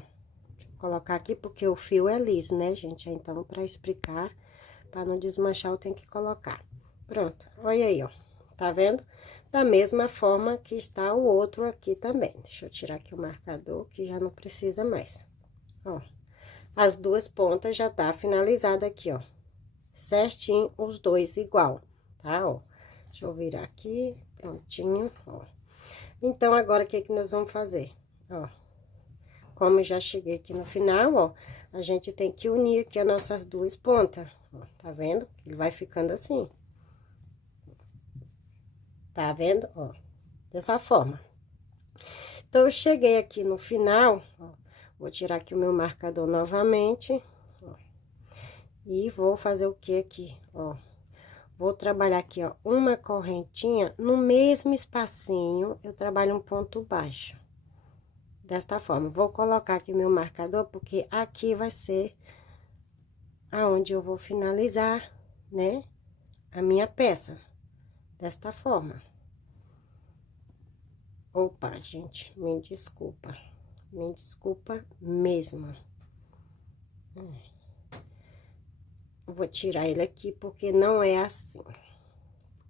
Deixa eu colocar aqui, porque o fio é liso, né, gente? Então, pra explicar, pra não desmanchar, eu tenho que colocar. Pronto, olha aí, ó. Tá vendo? Da mesma forma que está o outro aqui também. Deixa eu tirar aqui o marcador, que já não precisa mais. Ó. As duas pontas já tá finalizada aqui, ó. Certinho, os dois igual, tá? Ó. Deixa eu virar aqui, prontinho, ó. Então, agora, o que que nós vamos fazer? Ó. Como já cheguei aqui no final, ó, a gente tem que unir aqui as nossas duas pontas, ó. Tá vendo? Ele vai ficando assim. Tá vendo? Ó, dessa forma. Então, eu cheguei aqui no final, ó. Vou tirar aqui o meu marcador novamente, ó. E vou fazer o que aqui, ó? Vou trabalhar aqui, ó, uma correntinha no mesmo espacinho, eu trabalho um ponto baixo. Desta forma, vou colocar aqui o meu marcador, porque aqui vai ser aonde eu vou finalizar, né, a minha peça. Desta forma. Opa, gente, me desculpa. Me desculpa mesmo. Vou tirar ele aqui, porque não é assim.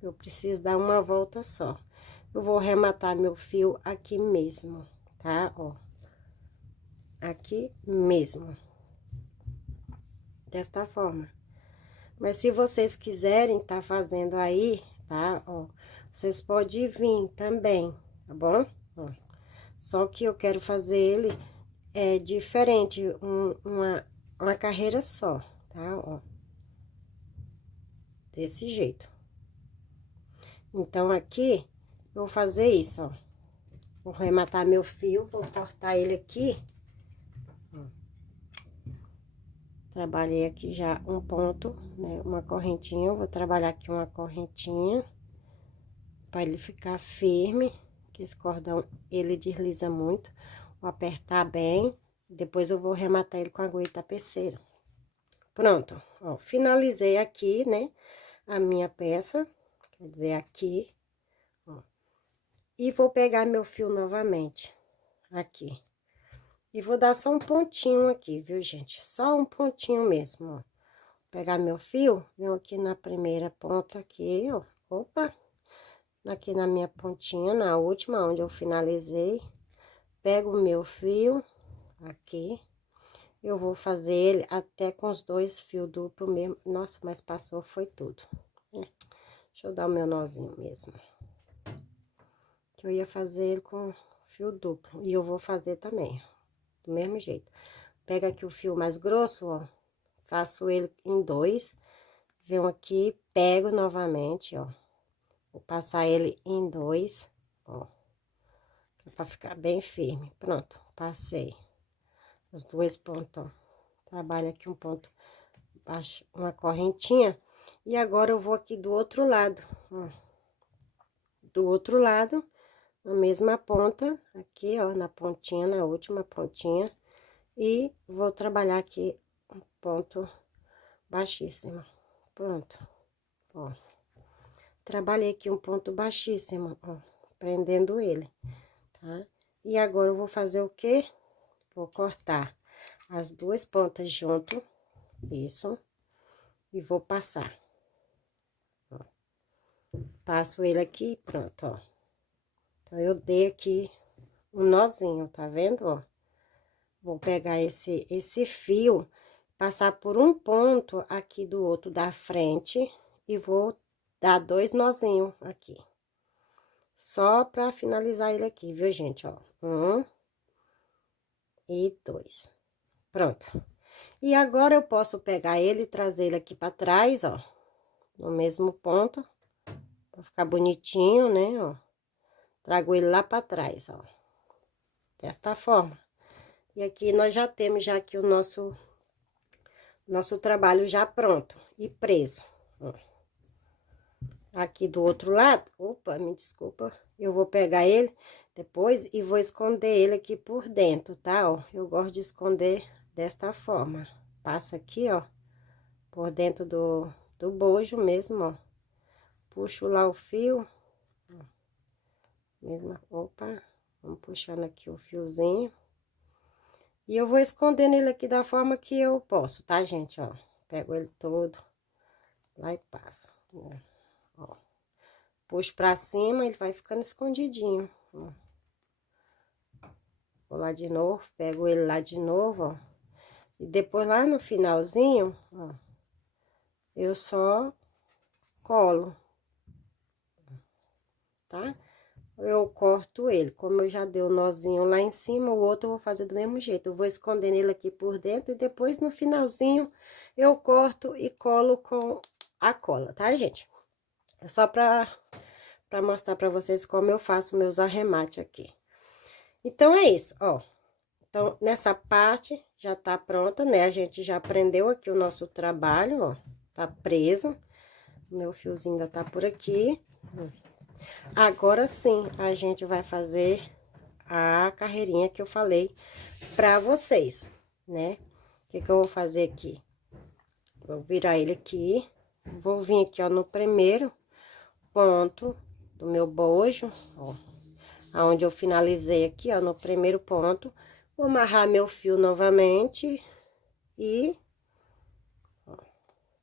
Eu preciso dar uma volta só. Eu vou arrematar meu fio aqui mesmo, tá? Ó. Aqui mesmo. Desta forma. Mas se vocês quiserem tá fazendo aí, tá? Ó. Vocês podem vir também, tá bom? Ó. Só que eu quero fazer ele diferente, uma carreira só, tá? Ó. Desse jeito. Então, aqui, eu vou fazer isso, ó. Vou arrematar meu fio, vou cortar ele aqui. Ó. Trabalhei aqui já um ponto, né? Uma correntinha, eu vou trabalhar aqui uma correntinha. Pra ele ficar firme, que esse cordão, ele desliza muito. Vou apertar bem, depois eu vou arrematar ele com a agulha tapeceira. Pronto, ó, finalizei aqui, né, a minha peça, quer dizer, aqui, ó. E vou pegar meu fio novamente, aqui. E vou dar só um pontinho aqui, viu, gente? Só um pontinho mesmo, ó. Pegar meu fio, venho aqui na primeira ponta aqui, ó. Opa! Aqui na minha pontinha, na última, onde eu finalizei. Pego o meu fio, aqui. Eu vou fazer ele até com os 2 fios duplos mesmo. Nossa, mas passou, foi tudo. Deixa eu dar o meu nozinho mesmo. Que eu ia fazer ele com fio duplo. E eu vou fazer também, do mesmo jeito. Pega aqui o fio mais grosso, ó. Faço ele em 2. Venho aqui, pego novamente, ó. Vou passar ele em 2, ó. Pra ficar bem firme. Pronto, passei. As 2 pontas, ó. Trabalho aqui um ponto baixo, uma correntinha. E agora eu vou aqui do outro lado, ó. Do outro lado, na mesma ponta, aqui, ó, na pontinha, na última pontinha. E vou trabalhar aqui um ponto baixíssimo. Pronto, ó. Trabalhei aqui um ponto baixíssimo, ó, prendendo ele, tá? E agora eu vou fazer o quê? Vou cortar as 2 pontas junto, isso, e vou passar. Ó. Passo ele aqui e pronto, ó. Então, eu dei aqui um nozinho, tá vendo, ó? Vou pegar esse fio, passar por um ponto aqui do outro da frente e vou dar 2 nozinhos aqui. Só pra finalizar ele aqui, viu, gente, ó? 1 e 2. Pronto. E agora, eu posso pegar ele e trazer ele aqui pra trás, ó. No mesmo ponto. Pra ficar bonitinho, né, ó. Trago ele lá pra trás, ó. Desta forma. E aqui, nós já temos já aqui o nosso trabalho já pronto e preso, ó. Aqui do outro lado, opa, me desculpa, eu vou pegar ele depois e vou esconder ele aqui por dentro, tá, ó? Eu gosto de esconder desta forma. Passa aqui, ó, por dentro do bojo mesmo, ó. Puxo lá o fio, ó. Mesmo, opa, vamos puxando aqui o fiozinho. E eu vou escondendo ele aqui da forma que eu posso, tá, gente, ó? Pego ele todo lá e passo, ó. Puxo pra cima, ele vai ficando escondidinho, ó. Vou lá de novo, pego ele lá de novo, ó. E depois, lá no finalzinho, ó, eu só colo, tá? Eu corto ele, como eu já dei o nozinho lá em cima, o outro eu vou fazer do mesmo jeito. Eu vou escondendo ele aqui por dentro e depois, no finalzinho, eu corto e colo com a cola, tá, gente? É só pra mostrar pra vocês como eu faço meus arremates aqui. Então, é isso, ó. Então, nessa parte já tá pronta, né? A gente já prendeu aqui o nosso trabalho, ó. Tá preso. O meu fiozinho ainda tá por aqui. Agora sim, a gente vai fazer a carreirinha que eu falei pra vocês, né? O que que eu vou fazer aqui? Vou virar ele aqui. Vou vir aqui, ó, no primeiro ponto do meu bojo, ó. Aonde eu finalizei aqui, ó, no primeiro ponto. Vou amarrar meu fio novamente e ó,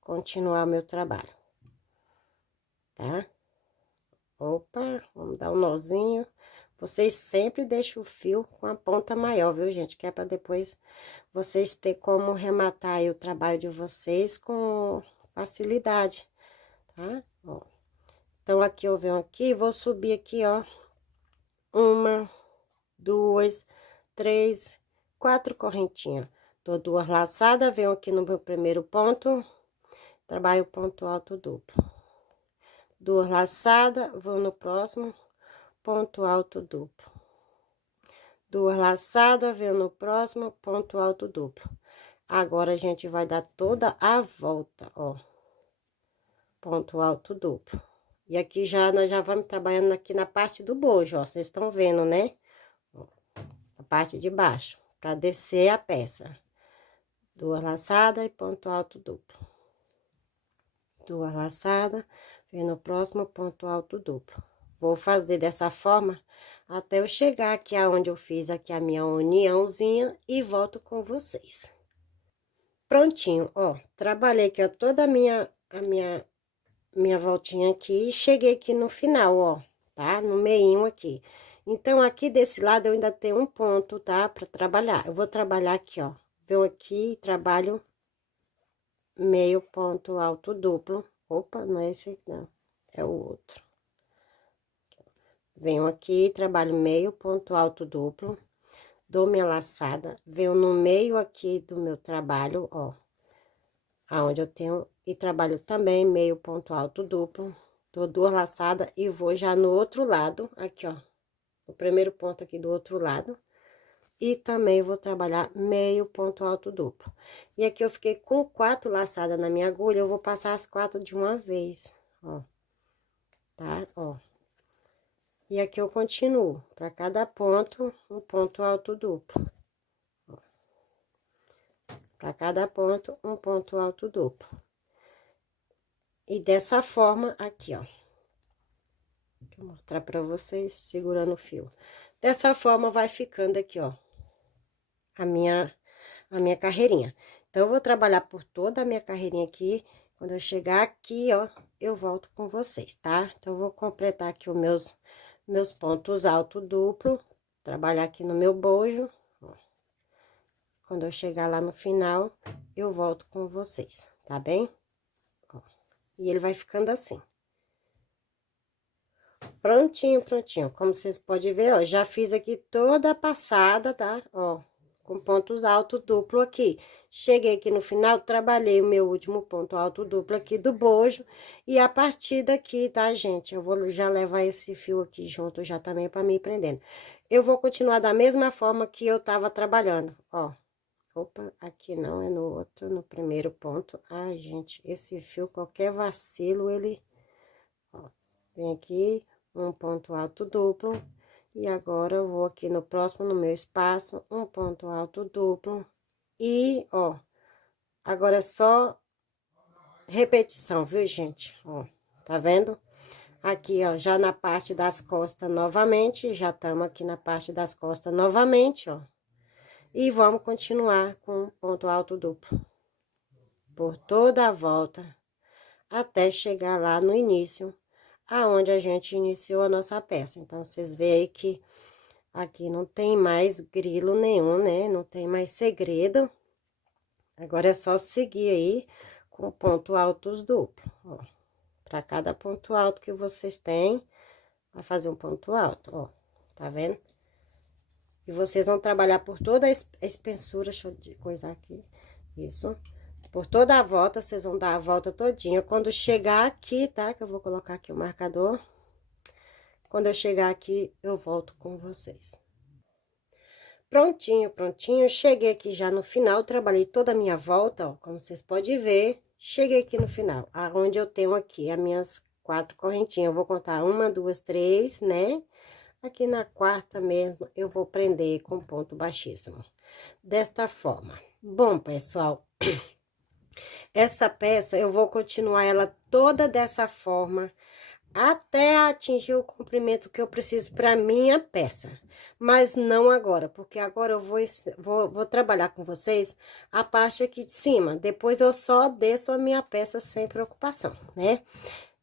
continuar meu trabalho, tá? Opa, vamos dar um nozinho. Vocês sempre deixam o fio com a ponta maior, viu, gente? Que é pra depois vocês ter como rematar aí o trabalho de vocês com facilidade, tá? Ó. Então, aqui eu venho aqui, vou subir aqui, ó. 1, 2, 3, 4 correntinhas. Dou 2 laçadas, venho aqui no meu primeiro ponto, trabalho o ponto alto duplo. 2 laçadas, vou no próximo, ponto alto duplo. 2 laçadas, venho no próximo, ponto alto duplo. Agora, a gente vai dar toda a volta, ó. Ponto alto duplo. E aqui nós já vamos trabalhando aqui na parte do bojo, ó. Vocês estão vendo, né? A parte de baixo, para descer a peça. 2 laçadas e ponto alto duplo. 2 laçadas, vem no próximo ponto alto duplo. Vou fazer dessa forma até eu chegar aqui aonde eu fiz aqui a minha uniãozinha e volto com vocês. Prontinho, ó, trabalhei aqui, ó, toda minha voltinha aqui e cheguei aqui no final, ó, tá? No meinho aqui. Então, aqui desse lado eu ainda tenho um ponto, tá? Pra trabalhar. Eu vou trabalhar aqui, ó. Venho aqui e trabalho meio ponto alto duplo. Opa, não é esse aqui, não. É o outro. Venho aqui, trabalho meio ponto alto duplo. Dou minha laçada. Venho no meio aqui do meu trabalho, ó. Aonde eu tenho, e trabalho também meio ponto alto duplo, dou 2 laçadas e vou já no outro lado, aqui ó, o primeiro ponto aqui do outro lado, e também vou trabalhar meio ponto alto duplo. E aqui eu fiquei com 4 laçadas na minha agulha, eu vou passar as 4 de uma vez, ó, tá? Ó. E aqui eu continuo, para cada ponto, um ponto alto duplo. Para cada ponto, um ponto alto duplo. E dessa forma, aqui, ó. Vou mostrar pra vocês, segurando o fio. Dessa forma, vai ficando aqui, ó, a minha carreirinha. Então, eu vou trabalhar por toda a minha carreirinha aqui. Quando eu chegar aqui, ó, eu volto com vocês, tá? Então, eu vou completar aqui os meus pontos alto duplo. Trabalhar aqui no meu bojo, ó. Quando eu chegar lá no final, eu volto com vocês, tá bem? Ó, e ele vai ficando assim. Prontinho, prontinho. Como vocês podem ver, ó, já fiz aqui toda a passada, tá? Ó, com pontos altos duplo aqui. Cheguei aqui no final, trabalhei o meu último ponto alto duplo aqui do bojo. E a partir daqui, tá, gente? Eu vou já levar esse fio aqui junto já também pra mim ir prendendo. Eu vou continuar da mesma forma que eu tava trabalhando, ó. Opa, aqui não, é no outro, no primeiro ponto. Ai, gente, esse fio, qualquer vacilo, ele... Ó, vem aqui, um ponto alto duplo, e agora eu vou aqui no próximo, no meu espaço, um ponto alto duplo, e, ó, agora é só repetição, viu, gente? Ó, tá vendo? Aqui, ó, já na parte das costas novamente, já estamos aqui na parte das costas novamente, ó, e vamos continuar com ponto alto duplo, por toda a volta, até chegar lá no início, aonde a gente iniciou a nossa peça. Então, vocês veem aí que aqui não tem mais grilo nenhum, né? Não tem mais segredo. Agora, é só seguir aí com ponto altos duplo, ó. Pra cada ponto alto que vocês têm, vai fazer um ponto alto, ó. Tá vendo? E vocês vão trabalhar por toda a espessura, deixa eu coisar aqui, isso. Por toda a volta, vocês vão dar a volta todinha. Quando chegar aqui, tá? Que eu vou colocar aqui o marcador. Quando eu chegar aqui, eu volto com vocês. Prontinho, prontinho. Cheguei aqui já no final, trabalhei toda a minha volta, ó. Como vocês podem ver, cheguei aqui no final, aonde eu tenho aqui as minhas 4 correntinhas. Eu vou contar 1, 2, 3, né? Aqui na quarta mesmo, eu vou prender com ponto baixíssimo. Desta forma. Bom, pessoal, essa peça eu vou continuar ela toda dessa forma, até atingir o comprimento que eu preciso para minha peça. Mas não agora, porque agora eu vou trabalhar com vocês a parte aqui de cima. Depois eu só desço a minha peça sem preocupação, né?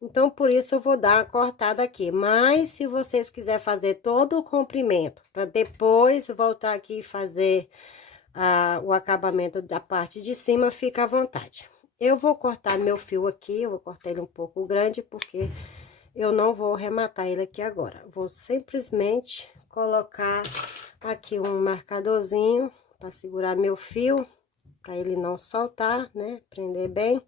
Então, por isso eu vou dar uma cortada aqui. Mas, se vocês quiserem fazer todo o comprimento, para depois voltar aqui e fazer o acabamento da parte de cima, fica à vontade. Eu vou cortar meu fio aqui, eu vou cortar ele um pouco grande, porque eu não vou arrematar ele aqui agora. Vou simplesmente colocar aqui um marcadorzinho para segurar meu fio, para ele não soltar, né? Prender bem.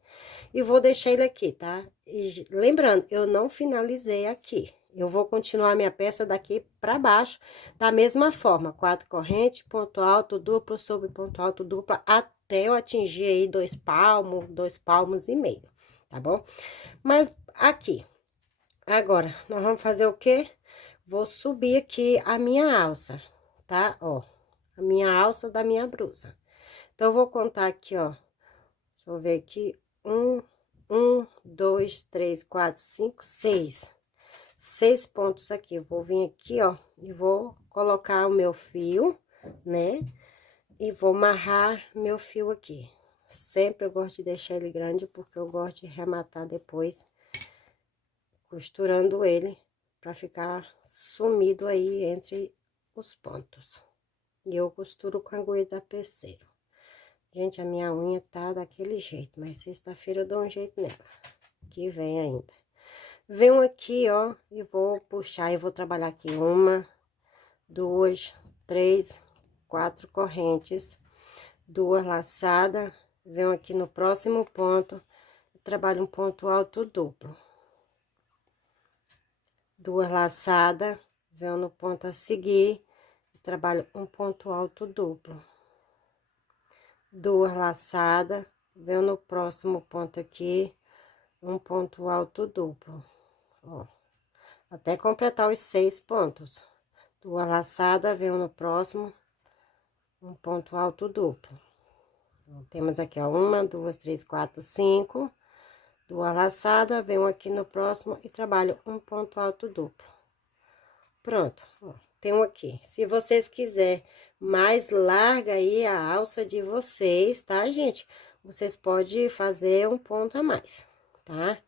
E vou deixar ele aqui, tá? E lembrando, eu não finalizei aqui. Eu vou continuar minha peça daqui para baixo, da mesma forma, 4 correntes, ponto alto duplo sobre ponto alto duplo, até eu atingir aí 2 palmos e meio, tá bom? Mas aqui, agora, nós vamos fazer o quê? Vou subir aqui a minha alça, tá? Ó, a minha alça da minha blusa. Então, eu vou contar aqui, ó, deixa eu ver aqui, 1, 2, 3, 4, 5, 6. 6 pontos aqui. Eu vou vir aqui, ó, e vou colocar o meu fio, né? E vou amarrar meu fio aqui. Sempre eu gosto de deixar ele grande, porque eu gosto de rematar depois, costurando ele, pra ficar sumido aí entre os pontos. E eu costuro com a agulha da tapeceiro. Gente, a minha unha tá daquele jeito, mas sexta-feira eu dou um jeito nela, que vem ainda. Venho aqui, ó, e vou puxar, e vou trabalhar aqui 1, 2, 3, 4 correntes, 2 laçadas. Venho aqui no próximo ponto, trabalho um ponto alto duplo. 2 laçadas, venho no ponto a seguir, trabalho um ponto alto duplo. 2 laçadas, venho no próximo ponto aqui, um ponto alto duplo, ó, até completar os 6 pontos. 2 laçadas, venho no próximo, um ponto alto duplo. Então, temos aqui, ó, 1, 2, 3, 4, 5, 2 laçadas, venho aqui no próximo e trabalho um ponto alto duplo. Pronto, ó, tenho aqui. Se vocês quiserem mais larga aí a alça de vocês, tá, gente? Vocês podem fazer um ponto a mais, tá?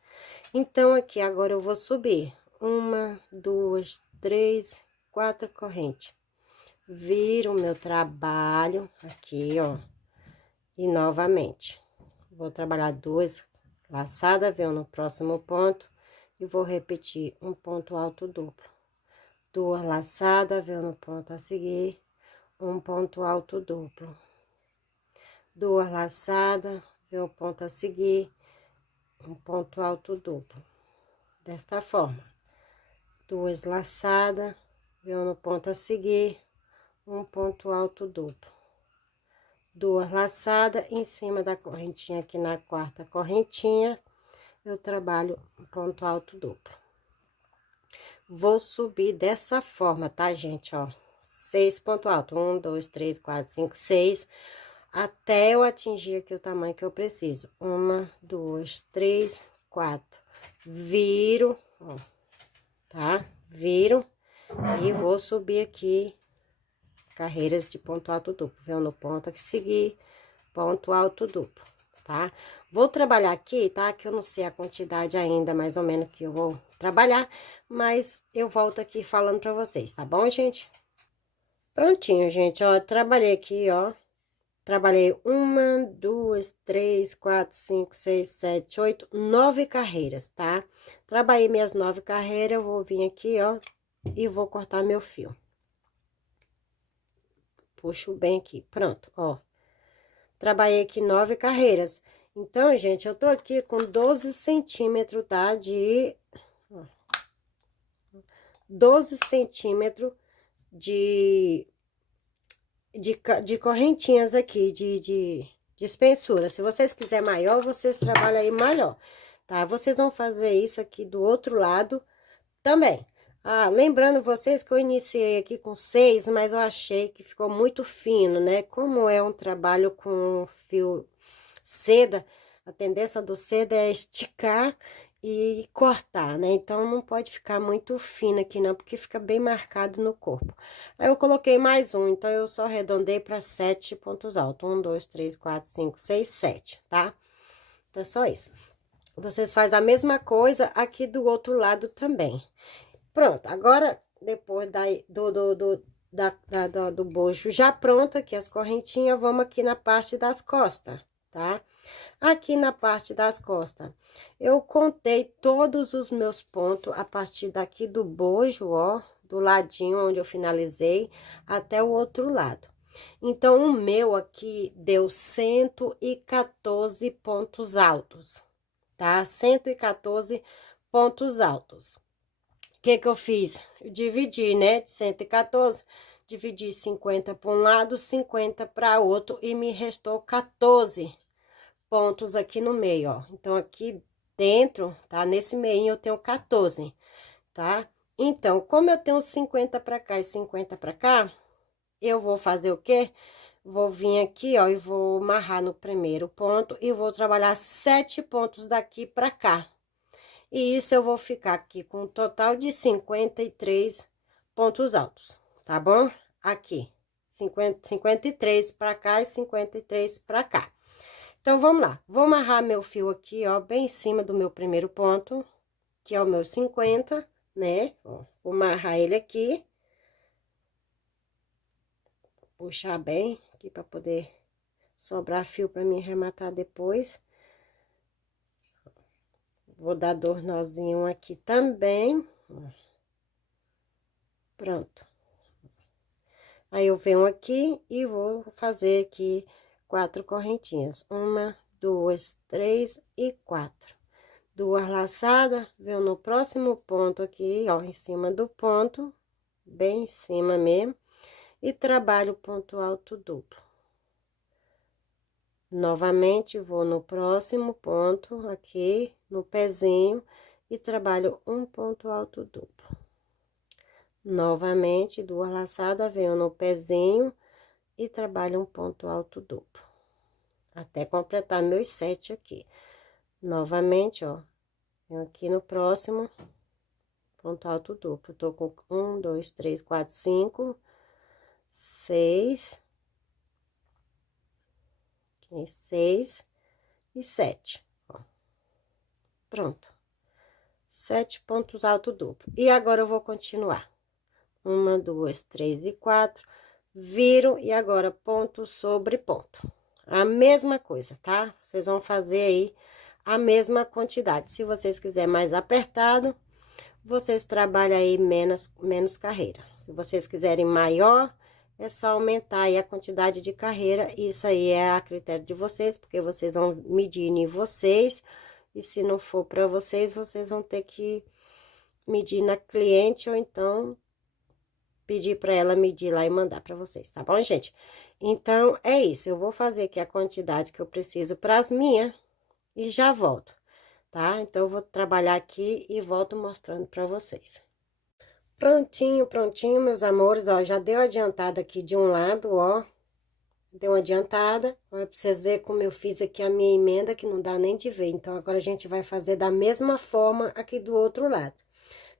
Então, aqui, agora eu vou subir 1, 2, 3, 4 correntes. Viro o meu trabalho aqui, ó, e novamente. Vou trabalhar 2 laçadas, venho no próximo ponto e vou repetir um ponto alto duplo. 2 laçadas, venho no ponto a seguir, um ponto alto duplo. 2 laçadas, venho no ponto a seguir, um ponto alto duplo. Desta forma. 2 laçadas, venho no ponto a seguir, um ponto alto duplo. 2 laçadas, em cima da correntinha aqui na 4ª correntinha, eu trabalho um ponto alto duplo. Vou subir dessa forma, tá, gente, ó, 6 pontos altos, 1, 2, 3, 4, 5, 6, até eu atingir aqui o tamanho que eu preciso. 1, 2, 3, 4, viro, ó, tá? Viro e vou subir aqui carreiras de ponto alto duplo. Venho no ponto a seguir, ponto alto duplo, tá? Vou trabalhar aqui, tá? Que eu não sei a quantidade ainda, mais ou menos, que eu vou trabalhar, mas eu volto aqui falando pra vocês, tá bom, gente? Prontinho, gente, ó, trabalhei aqui, ó. Trabalhei 1, 2, 3, 4, 5, 6, 7, 8, 9 carreiras, tá? Trabalhei minhas 9 carreiras, eu vou vir aqui, ó, e vou cortar meu fio. Puxo bem aqui, pronto, ó. Trabalhei aqui 9 carreiras. Então, gente, eu tô aqui com 12 centímetros, tá? 12 centímetros de correntinhas aqui, de espessura. Se vocês quiserem maior, vocês trabalham aí maior, tá? Vocês vão fazer isso aqui do outro lado também. Ah, lembrando vocês que eu iniciei aqui com 6, mas eu achei que ficou muito fino, né? Como é um trabalho com fio seda, a tendência do seda é esticar e cortar, né? Então, não pode ficar muito fino aqui não, porque fica bem marcado no corpo. Aí, eu coloquei mais um, então, eu só arredondei para 7 pontos altos. 1, 2, 3, 4, 5, 6, 7, tá? Então, é só isso. Vocês fazem a mesma coisa aqui do outro lado também. Pronto, agora, depois do bojo já pronto, aqui as correntinhas, vamos aqui na parte das costas, tá? Aqui na parte das costas, eu contei todos os meus pontos a partir daqui do bojo, ó, do ladinho onde eu finalizei, até o outro lado. Então, o meu aqui deu 114 pontos altos, tá? 114 pontos altos. O que que eu fiz? Eu dividi, né, de 114, dividi 50 para um lado, 50 para outro, e me restou 14 pontos aqui no meio, ó. Então, aqui dentro, tá? Nesse meio eu tenho 14, tá? Então, como eu tenho 50 para cá e 50 para cá, eu vou fazer o quê? Vou vir aqui, ó, e vou amarrar no primeiro ponto e vou trabalhar 7 pontos daqui para cá. E isso eu vou ficar aqui com um total de 53 pontos altos, tá bom? Aqui, 53 pra cá e 53 pra cá. Então, vamos lá. Vou amarrar meu fio aqui, ó, bem em cima do meu primeiro ponto, que é o meu 50, né? Ó, vou amarrar ele aqui. Puxar bem aqui pra poder sobrar fio pra mim arrematar depois. Vou dar 2 nozinhos aqui também. Pronto. Aí, eu venho aqui e vou fazer aqui 4 correntinhas. 1, 2, 3 e 4. 2 laçadas, venho no próximo ponto aqui, ó, em cima do ponto, bem em cima mesmo, e trabalho ponto alto duplo. Novamente, vou no próximo ponto aqui, no pezinho, e trabalho um ponto alto duplo. Novamente, 2 laçadas, venho no pezinho e trabalho um ponto alto duplo. Até completar meus 7 aqui. Novamente, ó, venho aqui no próximo ponto alto duplo. Tô com 1, 2, 3, 4, 5, 6, 6 e 7, ó. Pronto. 7 pontos alto duplo. E agora eu vou continuar. 1, 2, 3 e 4. Viro e agora ponto sobre ponto. A mesma coisa, tá? Vocês vão fazer aí a mesma quantidade. Se vocês quiserem mais apertado, vocês trabalham aí menos carreira. Se vocês quiserem maior, é só aumentar aí a quantidade de carreira. Isso aí é a critério de vocês, porque vocês vão medir em vocês. E se não for para vocês, vocês vão ter que medir na cliente ou então pedir para ela medir lá e mandar para vocês, tá bom, gente? Então, é isso. Eu vou fazer aqui a quantidade que eu preciso para as minhas e já volto, tá? Então, eu vou trabalhar aqui e volto mostrando para vocês. Prontinho, prontinho, meus amores, ó, já deu adiantada aqui de um lado, ó. Deu uma adiantada, ó, pra vocês verem como eu fiz aqui a minha emenda, que não dá nem de ver. Então, agora a gente vai fazer da mesma forma aqui do outro lado,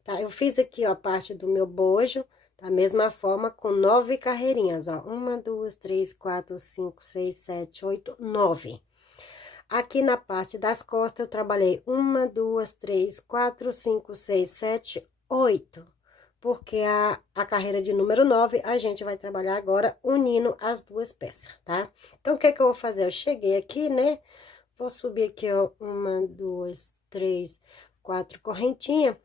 tá? Eu fiz aqui, ó, a parte do meu bojo, da mesma forma, com 9 carreirinhas, ó. 1, 2, 3, 4, 5, 6, 7, 8, 9. Aqui na parte das costas, eu trabalhei 1, 2, 3, 4, 5, 6, 7, 8. Porque a carreira de número 9, a gente vai trabalhar agora unindo as duas peças, tá? Então, o que que eu vou fazer? Eu cheguei aqui, né? Vou subir aqui, ó, 1, 2, 3, 4 correntinhas.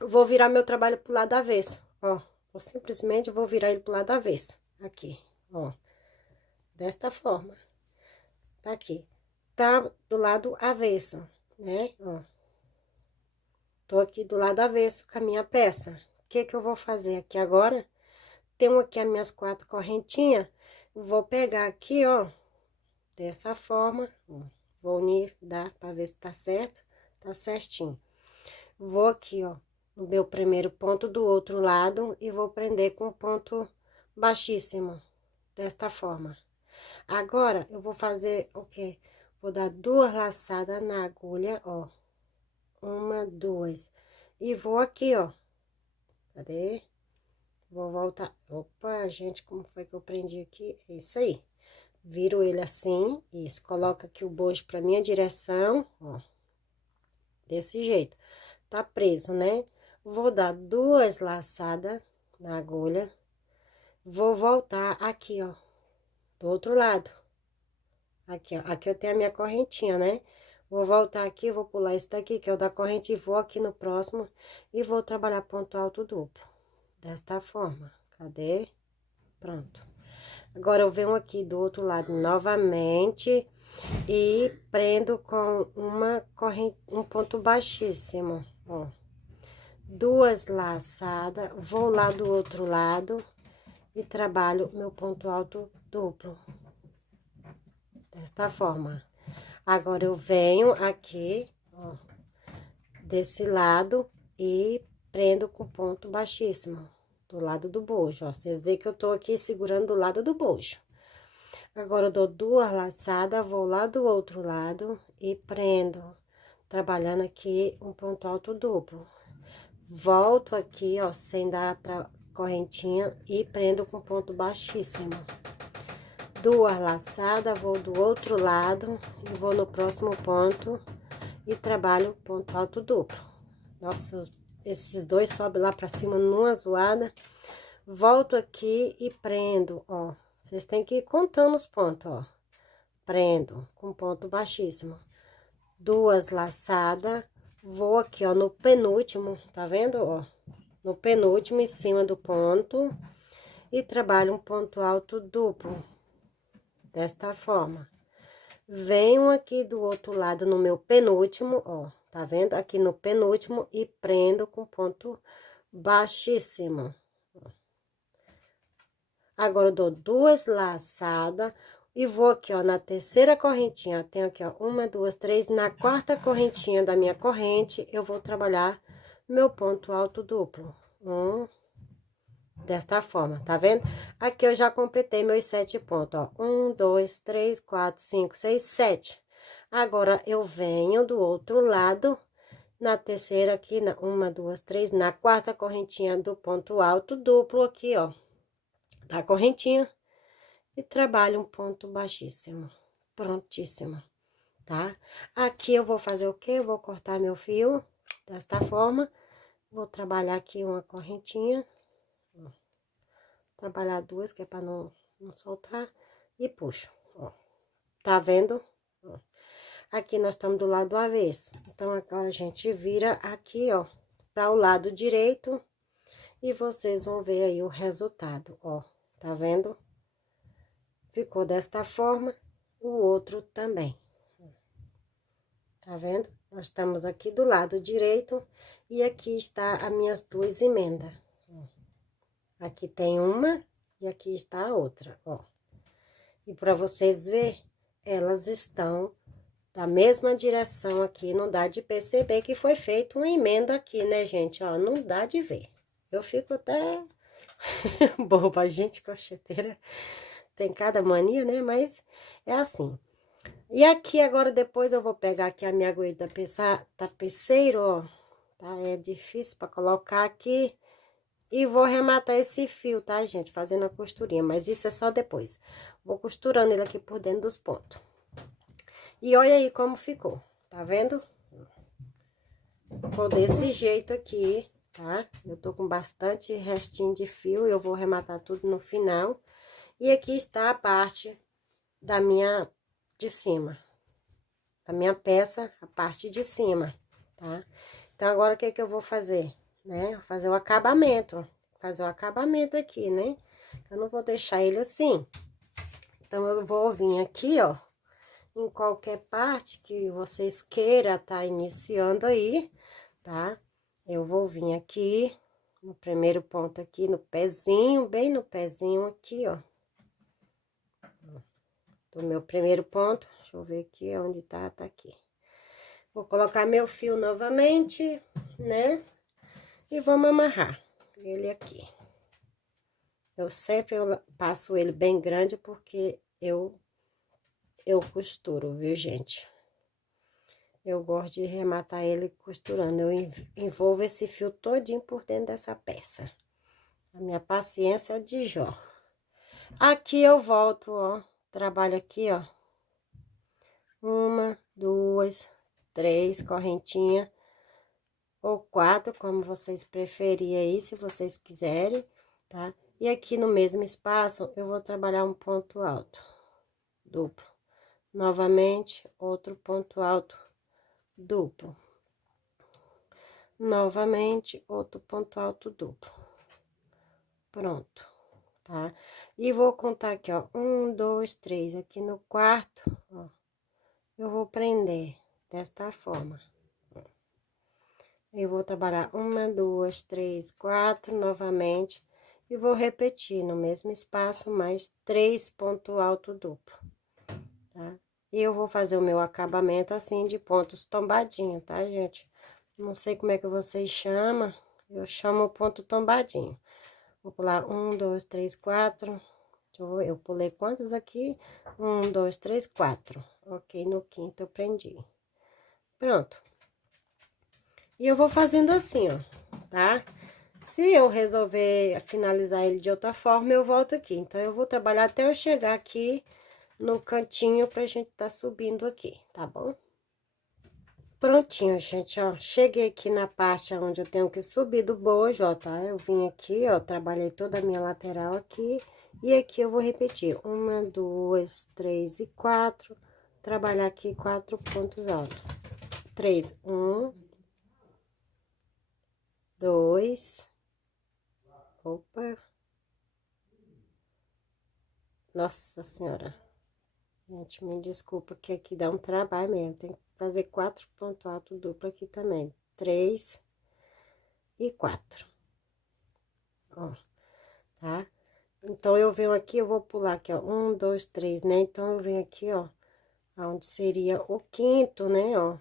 Vou virar meu trabalho pro lado avesso, ó. Eu simplesmente vou virar ele pro lado avesso, aqui, ó. Desta forma. Tá aqui. Tá do lado avesso, né? Ó. Tô aqui do lado avesso com a minha peça. O que que eu vou fazer aqui agora? Tenho aqui as minhas 4 correntinhas. Vou pegar aqui, ó, dessa forma, ó. Vou unir, dá pra ver se tá certo? Tá certinho. Vou aqui, ó, no meu primeiro ponto do outro lado e vou prender com ponto baixíssimo, desta forma. Agora, eu vou fazer o quê? Vou dar 2 laçadas na agulha, ó. 1, 2. E vou aqui, ó. Cadê? Vou voltar. Opa, gente, como foi que eu prendi aqui? É isso aí. Viro ele assim, isso. Coloca aqui o bojo pra minha direção, ó. Desse jeito. Tá preso, né? Vou dar 2 laçadas na agulha. Vou voltar aqui, ó. Do outro lado. Aqui, ó. Aqui eu tenho a minha correntinha, né? Vou voltar aqui, vou pular esse daqui, que é o da corrente, e vou aqui no próximo. E vou trabalhar ponto alto duplo. Desta forma. Cadê? Pronto. Agora, eu venho aqui do outro lado novamente e prendo com uma corrente, um ponto baixíssimo, ó. 2 laçadas, vou lá do outro lado e trabalho meu ponto alto duplo. Desta forma. Agora, eu venho aqui, ó, desse lado e prendo com ponto baixíssimo, do lado do bojo, ó. Vocês veem que eu tô aqui segurando do lado do bojo. Agora, eu dou 2 laçadas, vou lá do outro lado e prendo trabalhando aqui um ponto alto duplo. Volto aqui, ó, sem dar a correntinha e prendo com ponto baixíssimo. Duas laçadas, vou do outro lado e vou no próximo ponto e trabalho ponto alto duplo. Nossa, esses dois sobem lá pra cima numa zoada. Volto aqui e prendo, ó. Vocês têm que ir contando os pontos, ó. Prendo com ponto baixíssimo. Duas laçadas, vou aqui, ó, no penúltimo, tá vendo, ó? No penúltimo, em cima do ponto, e trabalho um ponto alto duplo, desta forma. Venho aqui do outro lado no meu penúltimo, ó, tá vendo? Aqui no penúltimo e prendo com ponto baixíssimo. Agora, eu dou duas laçadas e vou aqui, ó, na terceira correntinha. Tenho aqui, ó, uma, duas, três. Na quarta correntinha da minha corrente, eu vou trabalhar meu ponto alto duplo. Desta forma, tá vendo? Aqui eu já completei meus 7 pontos, ó. 1, 2, 3, 4, 5, 6, 7. Agora, eu venho do outro lado, na terceira aqui, na uma, duas, três, na quarta correntinha do ponto alto duplo aqui, ó, da correntinha, e trabalho um ponto baixíssimo, prontíssimo, tá? Aqui eu vou fazer o quê? Eu vou cortar meu fio desta forma, vou trabalhar aqui uma correntinha, ó. Trabalhar duas, que é pra não soltar, e puxo, ó. Tá vendo? Ó. Aqui nós estamos do lado avesso, então agora a gente vira aqui, ó, para o lado direito, e vocês vão ver aí o resultado, ó, tá vendo? Ficou desta forma, o outro também. Tá vendo? Nós estamos aqui do lado direito, e aqui está as minhas duas emendas. Aqui tem uma, e aqui está a outra, ó. E para vocês verem, elas estão da mesma direção aqui, não dá de perceber que foi feita uma emenda aqui, né, gente? Ó, não dá de ver. Eu fico até boba, gente, crocheteira tem cada mania, né? Mas é assim. E aqui agora, depois eu vou pegar aqui a minha agulha tapeceiro, ó. Tá? É difícil para colocar aqui. E vou rematar esse fio, tá, gente? Fazendo a costurinha, mas isso é só depois. Vou costurando ele aqui por dentro dos pontos. E olha aí como ficou, tá vendo? Ficou desse jeito aqui, tá? Eu tô com bastante restinho de fio, eu vou rematar tudo no final. E aqui está a parte da minha, de cima. Da minha peça, a parte de cima, tá? Então, agora, o que que eu vou fazer, né? Vou fazer o acabamento, fazer o acabamento aqui, né? Eu não vou deixar ele assim. Então, eu vou vir aqui, ó, em qualquer parte que vocês queiram tá iniciando aí, tá? Eu vou vir aqui, no primeiro ponto aqui, no pezinho, bem no pezinho aqui, ó. Do meu primeiro ponto, deixa eu ver aqui onde tá aqui. Vou colocar meu fio novamente, né? E vamos amarrar ele aqui. Eu sempre passo ele bem grande porque eu costuro, viu, gente? Eu gosto de rematar ele costurando. Eu envolvo esse fio todinho por dentro dessa peça. A minha paciência é de Jó. Aqui eu volto, ó. Trabalho aqui, ó. Uma, duas, três correntinhas. Ou quatro, como vocês preferirem aí, se vocês quiserem, tá? E aqui no mesmo espaço, eu vou trabalhar um ponto alto duplo. Novamente, outro ponto alto duplo. Novamente, outro ponto alto duplo. Pronto, tá? E vou contar aqui, ó, 1, 2, 3. Aqui no quarto, ó, eu vou prender desta forma. Eu vou trabalhar 1, 2, 3, 4, novamente, e vou repetir no mesmo espaço, mais 3 pontos alto duplo, tá? E eu vou fazer o meu acabamento assim, de pontos tombadinho, tá, gente? Não sei como é que vocês chamam, eu chamo ponto tombadinho. Vou pular 1, 2, 3, 4. Eu pulei quantos aqui? 1, 2, 3, 4. Ok, no quinto eu prendi. Pronto. E eu vou fazendo assim, ó, tá? Se eu resolver finalizar ele de outra forma, eu volto aqui. Então, eu vou trabalhar até eu chegar aqui no cantinho pra gente tá subindo aqui, tá bom? Prontinho, gente, ó. Cheguei aqui na parte onde eu tenho que subir do bojo, ó, tá? Eu vim aqui, ó, trabalhei toda a minha lateral aqui. E aqui eu vou repetir. 1, 2, 3 e 4. Trabalhar aqui 4 pontos altos. 3, 1, 2. Opa. Nossa Senhora. Gente, me desculpa que aqui dá um trabalho mesmo. Tem que fazer 4 pontos altos duplo aqui também. 3 e 4. Ó, tá? Então, eu venho aqui, eu vou pular aqui, ó. 1, 2, 3, né? Então, eu venho aqui, ó. Onde seria o quinto, né, ó.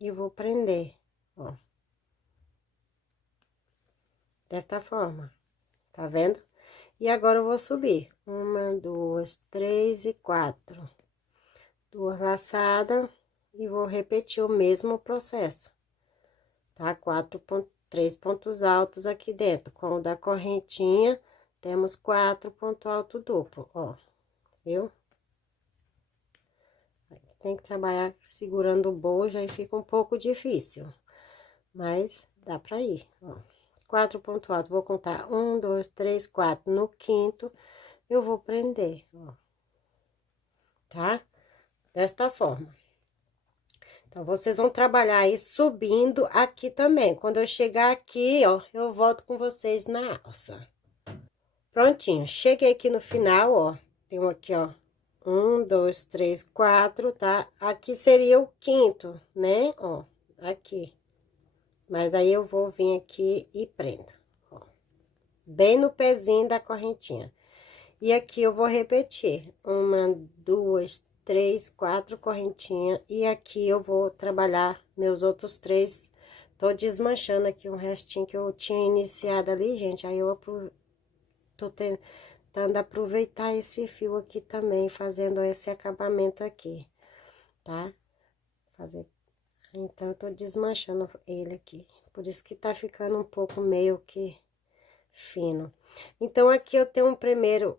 E vou prender, ó. Desta forma. Tá vendo? E agora eu vou subir. 1, 2, 3 e 4. 2 laçadas. E vou repetir o mesmo processo. Tá? 3 pontos altos aqui dentro. Com o da correntinha, temos 4 pontos altos duplo, ó. Viu? Tem que trabalhar segurando o bojo, aí fica um pouco difícil. Mas dá pra ir, ó. 4 pontos altos, vou contar 1, 2, 3, 4. No quinto, eu vou prender, ó. Tá? Desta forma. Então, vocês vão trabalhar aí subindo aqui também. Quando eu chegar aqui, ó, eu volto com vocês na alça. Prontinho, cheguei aqui no final, ó. Tem aqui, ó. 1, 2, 3, 4, tá? Aqui seria o quinto, né? Ó, aqui. Mas aí eu vou vir aqui e prendo, ó. Bem no pezinho da correntinha. E aqui eu vou repetir. 1, 2, 3, 4 correntinhas. E aqui eu vou trabalhar meus outros 3. Tô desmanchando aqui um restinho que eu tinha iniciado ali, gente. Aí eu tô tentando aproveitar esse fio aqui também, fazendo esse acabamento aqui, tá? Então, eu tô desmanchando ele aqui. Por isso que tá ficando um pouco meio que fino. Então, aqui eu tenho um primeiro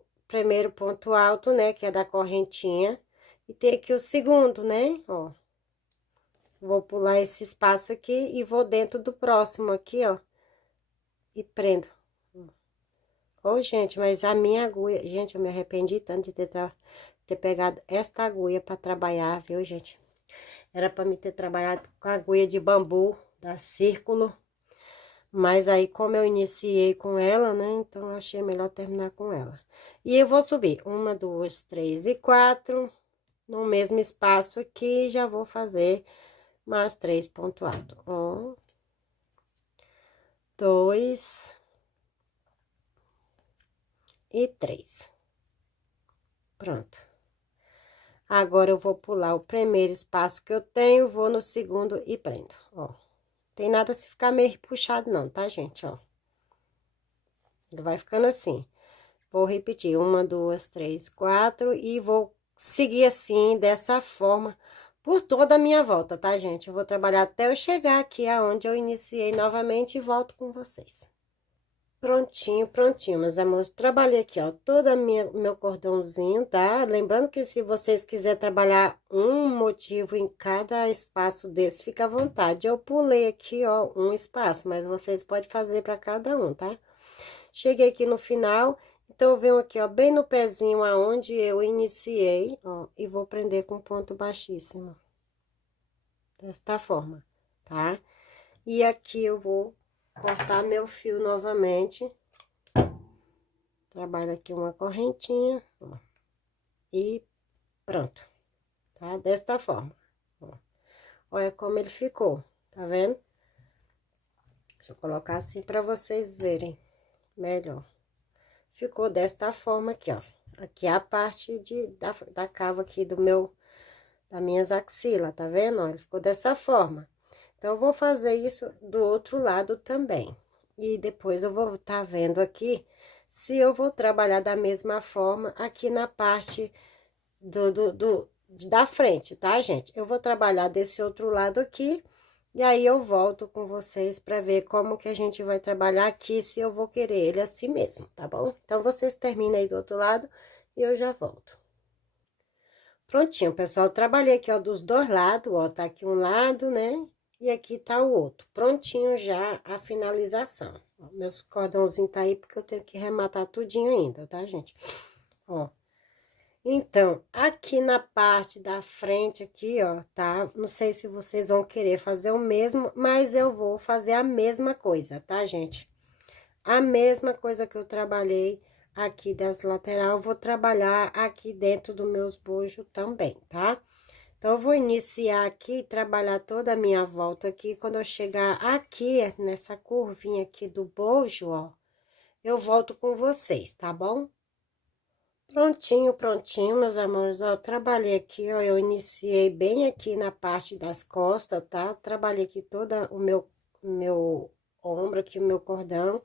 ponto alto, né? Que é da correntinha. E tem aqui o segundo, né? Ó. Vou pular esse espaço aqui e vou dentro do próximo aqui, ó. E prendo. Ô, gente, mas a minha agulha... Gente, eu me arrependi tanto de ter pegado esta agulha pra trabalhar, viu, gente? Era pra mim ter trabalhado com a agulha de bambu da Círculo. Mas aí, como eu iniciei com ela, né? Então, eu achei melhor terminar com ela. E eu vou subir 1, 2, 3 e 4. No mesmo espaço aqui, já vou fazer mais 3 pontos altos. 1, 2 e 3. Pronto. Agora, eu vou pular o primeiro espaço que eu tenho, vou no segundo e prendo, ó. Tem nada se ficar meio puxado não, tá, gente, ó. Ele vai ficando assim. Vou repetir, 1, 2, 3, 4 e vou seguir assim, dessa forma, por toda a minha volta, tá, gente? Eu vou trabalhar até eu chegar aqui aonde eu iniciei novamente e volto com vocês. Prontinho, prontinho, meus amores. Trabalhei aqui, ó, meu cordãozinho, tá? Lembrando que se vocês quiserem trabalhar um motivo em cada espaço desse, fica à vontade. Eu pulei aqui, ó, um espaço, mas vocês podem fazer para cada um, tá? Cheguei aqui no final, então eu venho aqui, ó, bem no pezinho aonde eu iniciei, ó, e vou prender com ponto baixíssimo. Desta forma, tá? E aqui eu vou cortar meu fio novamente. Trabalho aqui uma correntinha, ó, e pronto, tá? Desta forma, ó. Olha como ele ficou, tá vendo? Deixa eu colocar assim pra vocês verem melhor. Ficou desta forma aqui, ó. Aqui é a parte da cava aqui das minhas axilas, tá vendo? Ó, ele ficou dessa forma. Então, eu vou fazer isso do outro lado também. E depois eu vou tá vendo aqui se eu vou trabalhar da mesma forma aqui na parte da frente, tá, gente? Eu vou trabalhar desse outro lado aqui E aí eu volto com vocês para ver como que a gente vai trabalhar aqui, se eu vou querer ele assim mesmo, tá bom? Então, vocês terminam aí do outro lado e eu já volto. Prontinho, pessoal, eu trabalhei aqui, ó, dos dois lados, ó, tá aqui um lado, né? E aqui tá o outro. Prontinho já a finalização. Ó, meus cordãozinhos tá aí porque eu tenho que rematar tudinho ainda, tá, gente? Ó. Então, aqui na parte da frente aqui, ó, tá? Não sei se vocês vão querer fazer o mesmo, mas eu vou fazer a mesma coisa, tá, gente? A mesma coisa que eu trabalhei aqui dessa lateral, eu vou trabalhar aqui dentro dos meus bojos também, tá? Então, eu vou iniciar aqui, trabalhar toda a minha volta aqui. Quando eu chegar aqui, nessa curvinha aqui do bojo, ó, eu volto com vocês, tá bom? Prontinho, prontinho, meus amores, ó, trabalhei aqui, ó, eu iniciei bem aqui na parte das costas, tá? Trabalhei aqui toda meu ombro aqui, o meu cordão,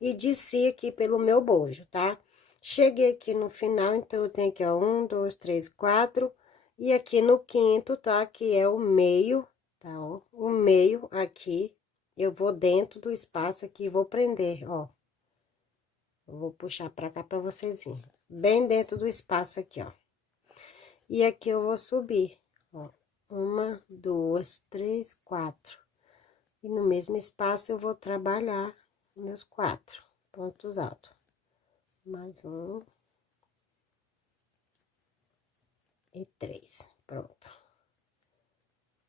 e desci aqui pelo meu bojo, tá? Cheguei aqui no final, então, eu tenho aqui, ó, 1, 2, 3, 4, e aqui no quinto, tá? Que é o meio, tá, ó, o meio aqui, eu vou dentro do espaço aqui, vou prender, ó. Eu vou puxar pra cá pra vocês verem. Bem dentro do espaço aqui, ó. E aqui eu vou subir, ó. 1, 2, 3, 4. E no mesmo espaço eu vou trabalhar meus 4 pontos altos. Mais 1. E 3. Pronto.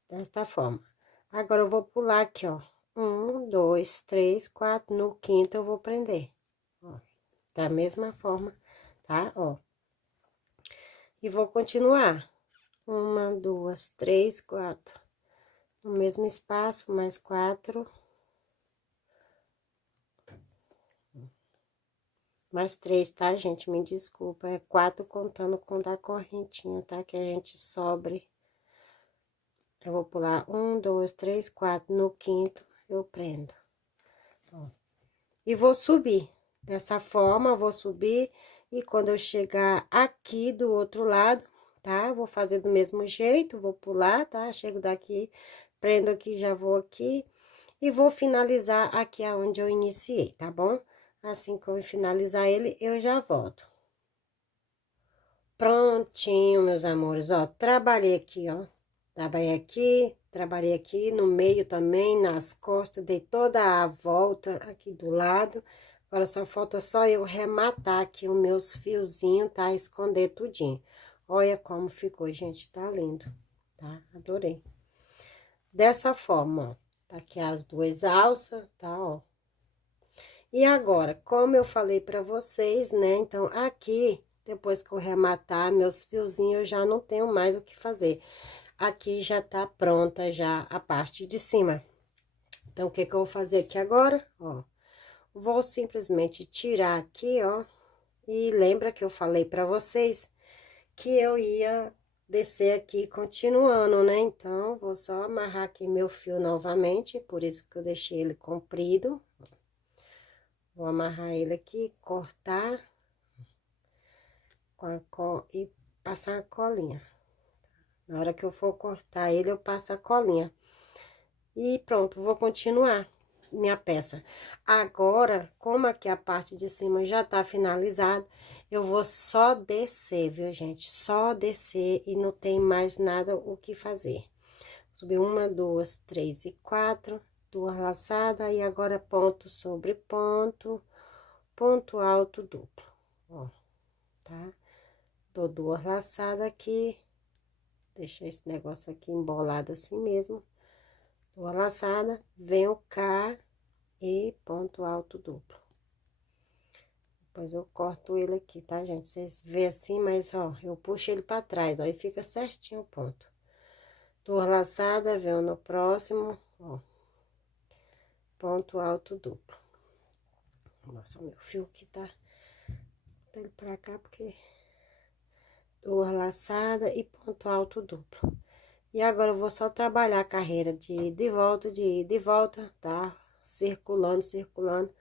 Desta forma. Agora, eu vou pular aqui, ó. 1, 2, 3, 4. No quinto, eu vou prender. Ó. Da mesma forma, tá? Ó. E vou continuar. 1, 2, 3, 4. No mesmo espaço, mais 4. Mais 3, tá, gente? Me desculpa. É 4 contando com da correntinha, tá? Que a gente sobre. Eu vou pular 1, 2, 3, 4. No quinto, eu prendo. Ó. E vou subir. Dessa forma, eu vou subir. E quando eu chegar aqui do outro lado, tá? Vou fazer do mesmo jeito, vou pular, tá? Chego daqui, prendo aqui, já vou aqui. E vou finalizar aqui aonde eu iniciei, tá bom? Assim que eu finalizar ele, eu já volto. Prontinho, meus amores, ó. Trabalhei aqui, ó. Trabalhei aqui no meio também, nas costas, dei toda a volta aqui do lado. Agora, só falta só eu rematar aqui os meus fiozinhos, tá? Esconder tudinho. Olha como ficou, gente, tá lindo, tá? Adorei. Dessa forma, ó. Tá aqui as duas alças, tá, ó. E agora, como eu falei pra vocês, né? Então, aqui, depois que eu rematar meus fiozinhos, eu já não tenho mais o que fazer. Aqui já tá pronta já a parte de cima. Então, o que que eu vou fazer aqui agora? Ó, vou simplesmente tirar aqui, ó. E lembra que eu falei pra vocês que eu ia descer aqui continuando, né? Então, vou só amarrar aqui meu fio novamente, por isso que eu deixei ele comprido. Vou amarrar ele aqui, cortar e passar a colinha. Na hora que eu for cortar ele, eu passo a colinha. E pronto, vou continuar minha peça. Agora, como aqui a parte de cima já tá finalizada, eu vou só descer, viu, gente? Só descer e não tem mais nada o que fazer. Subir 1, 2, 3 e 4, 2 laçadas, e agora ponto sobre ponto, ponto alto duplo, ó, tá? Dou 2 laçadas aqui, deixa esse negócio aqui embolado assim mesmo. 2 laçadas, venho cá e ponto alto duplo. Depois eu corto ele aqui, tá, gente? Vocês vê assim, mas, ó, eu puxo ele pra trás, ó, e fica certinho o ponto. 2 laçadas, venho no próximo, ó, ponto alto duplo. Nossa, meu fio aqui tá ele pra cá, porque 2 laçadas e ponto alto duplo. E agora, eu vou só trabalhar a carreira de ida e volta, de ida e volta, tá? Circulando, circulando,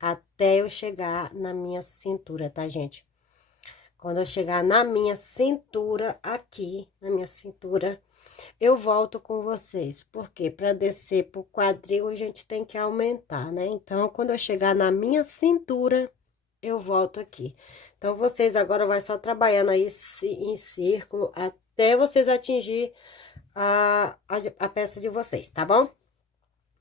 até eu chegar na minha cintura, tá, gente? Quando eu chegar na minha cintura, aqui, na minha cintura, eu volto com vocês. Porque para descer pro quadril, a gente tem que aumentar, né? Então, quando eu chegar na minha cintura, eu volto aqui. Então, vocês agora vai só trabalhando aí em círculo até vocês atingir a peça de vocês, tá bom?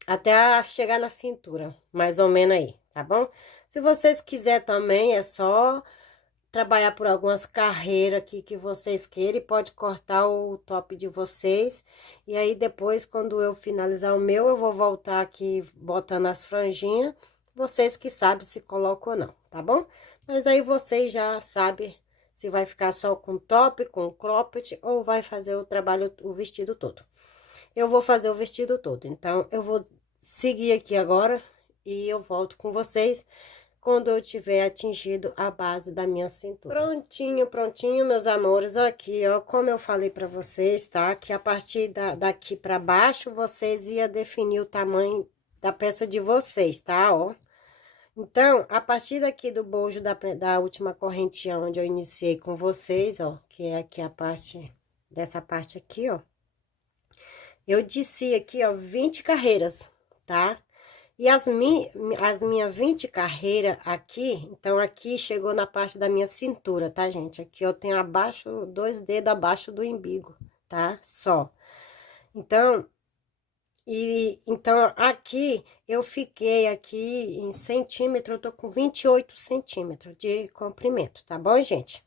Até chegar na cintura, mais ou menos aí, tá bom? Se vocês quiserem também, é só trabalhar por algumas carreiras aqui que vocês queiram e pode cortar o top de vocês. E aí depois, quando eu finalizar o meu, eu vou voltar aqui botando as franjinhas. Vocês que sabem se colocam ou não, tá bom? Mas aí vocês já sabem se vai ficar só com top, com cropped ou vai fazer o trabalho, o vestido todo. Eu vou fazer o vestido todo, então eu vou seguir aqui agora e eu volto com vocês quando eu tiver atingido a base da minha cintura. Prontinho, prontinho, meus amores, aqui, ó, como eu falei pra vocês, tá? Que a partir daqui pra baixo, vocês iam definir o tamanho da peça de vocês, tá? Ó. Então, a partir daqui do bojo da última correntinha onde eu iniciei com vocês, ó, que é aqui a parte, dessa parte aqui, ó. Eu desci aqui, ó, 20 carreiras, tá? E as minhas 20 carreiras aqui, então aqui chegou na parte da minha cintura, tá, gente? Aqui eu tenho abaixo, 2 dedos abaixo do umbigo, tá? Só. Então, então aqui eu fiquei aqui em centímetro, eu tô com 28 centímetros de comprimento, tá bom, gente?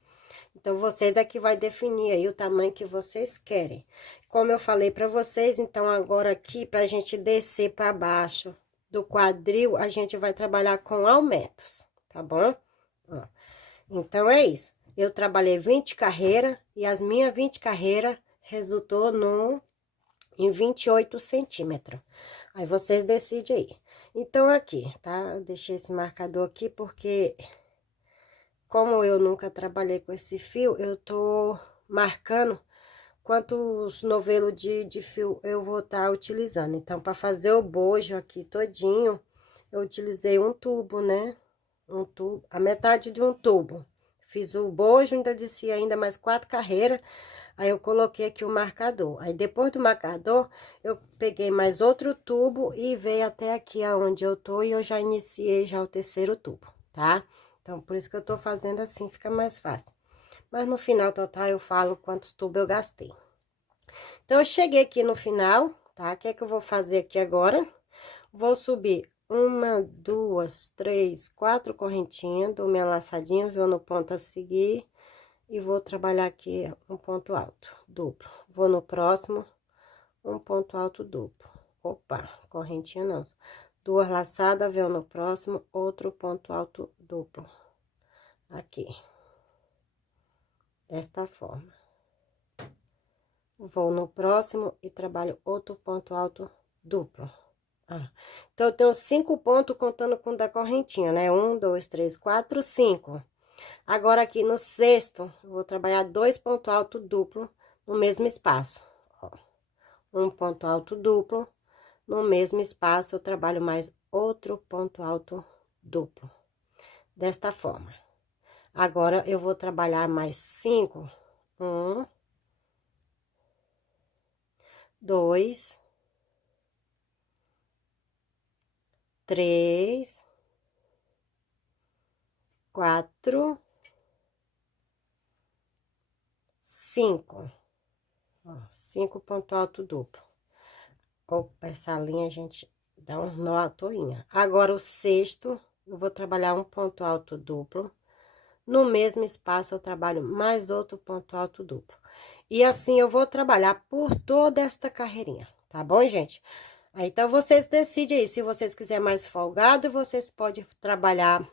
Então, vocês é que vai definir aí o tamanho que vocês querem. Como eu falei pra vocês, então, agora aqui, pra gente descer pra baixo do quadril, a gente vai trabalhar com aumentos, tá bom? Ó. Então, é isso. Eu trabalhei 20 carreiras e as minhas 20 carreiras resultou em 28 centímetros. Aí, vocês decidem aí. Então, aqui, tá? Eu deixei esse marcador aqui porque... Como eu nunca trabalhei com esse fio, eu tô marcando quantos novelos de fio eu vou estar utilizando. Então, para fazer o bojo aqui todinho, eu utilizei um tubo, né? Um tubo, a metade de um tubo. Fiz o bojo, ainda desci ainda mais 4 carreiras. Aí, eu coloquei aqui o marcador. Aí, depois do marcador, eu peguei mais outro tubo e veio até aqui aonde eu tô. E eu já iniciei já o terceiro tubo, tá? Então, por isso que eu tô fazendo assim, fica mais fácil. Mas no final total eu falo quantos tubos eu gastei. Então, eu cheguei aqui no final, tá? O que é que eu vou fazer aqui agora? Vou subir 1, 2, 3, 4 correntinhas, dou minha laçadinha, viu no ponto a seguir. E vou trabalhar aqui um ponto alto, duplo. Vou no próximo, um ponto alto duplo. Opa, correntinha não. 2 laçadas, véu no próximo, outro ponto alto duplo. Aqui. Desta forma. Vou no próximo e trabalho outro ponto alto duplo. Então, eu tenho 5 pontos contando com o da correntinha, né? 1, 2, 3, 4, 5. Agora, aqui no sexto, eu vou trabalhar 2 pontos altos duplo no mesmo espaço. Ó. Um ponto alto duplo. No mesmo espaço, eu trabalho mais outro ponto alto duplo. Desta forma. Agora, eu vou trabalhar mais 5. 1, 2, 3, 4, 5. Ó, 5 ponto alto duplo. Opa, essa linha a gente dá um nó à toinha. Agora, o sexto, eu vou trabalhar um ponto alto duplo. No mesmo espaço, eu trabalho mais outro ponto alto duplo. E assim, eu vou trabalhar por toda esta carreirinha, tá bom, gente? Aí, então, vocês decidem aí, se vocês quiserem mais folgado, vocês podem trabalhar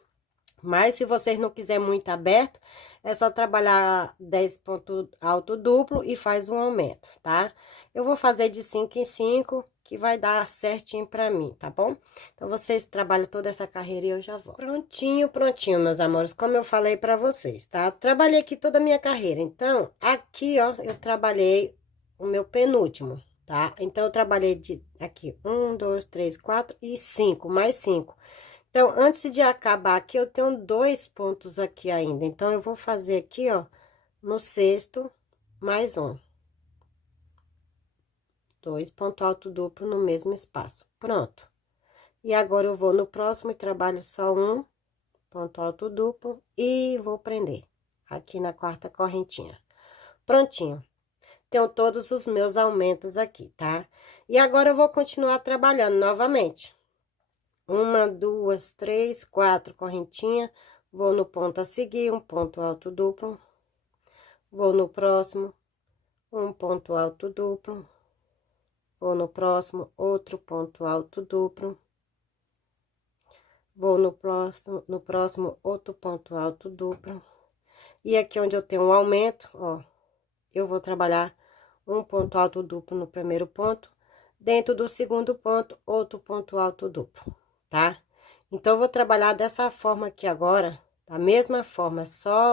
mais, se vocês não quiserem muito aberto, é só trabalhar 10 pontos alto duplo e faz um aumento, tá? Eu vou fazer de 5 em 5, que vai dar certinho pra mim, tá bom? Então, vocês trabalham toda essa carreira e eu já volto. Prontinho, prontinho, meus amores, como eu falei pra vocês, tá? Trabalhei aqui toda a minha carreira, então, aqui, ó, eu trabalhei o meu penúltimo, tá? Então, eu trabalhei aqui, 1, 2, 3, 4 e 5, mais 5. Então, antes de acabar aqui, eu tenho 2 pontos aqui ainda. Então, eu vou fazer aqui, ó, no sexto, mais um. 2 ponto alto duplo no mesmo espaço. Pronto. E agora eu vou no próximo e trabalho só um ponto alto duplo e vou prender aqui na quarta correntinha. Prontinho. Tenho todos os meus aumentos aqui, tá? E agora eu vou continuar trabalhando novamente. 1, 2, 3, 4 correntinha. Vou no ponto a seguir, um ponto alto duplo. Vou no próximo, um ponto alto duplo. Vou no próximo, outro ponto alto duplo. Vou no próximo, outro ponto alto duplo. E aqui onde eu tenho um aumento, ó, eu vou trabalhar um ponto alto duplo no primeiro ponto. Dentro do segundo ponto, outro ponto alto duplo, tá? Então, eu vou trabalhar dessa forma aqui agora, da mesma forma,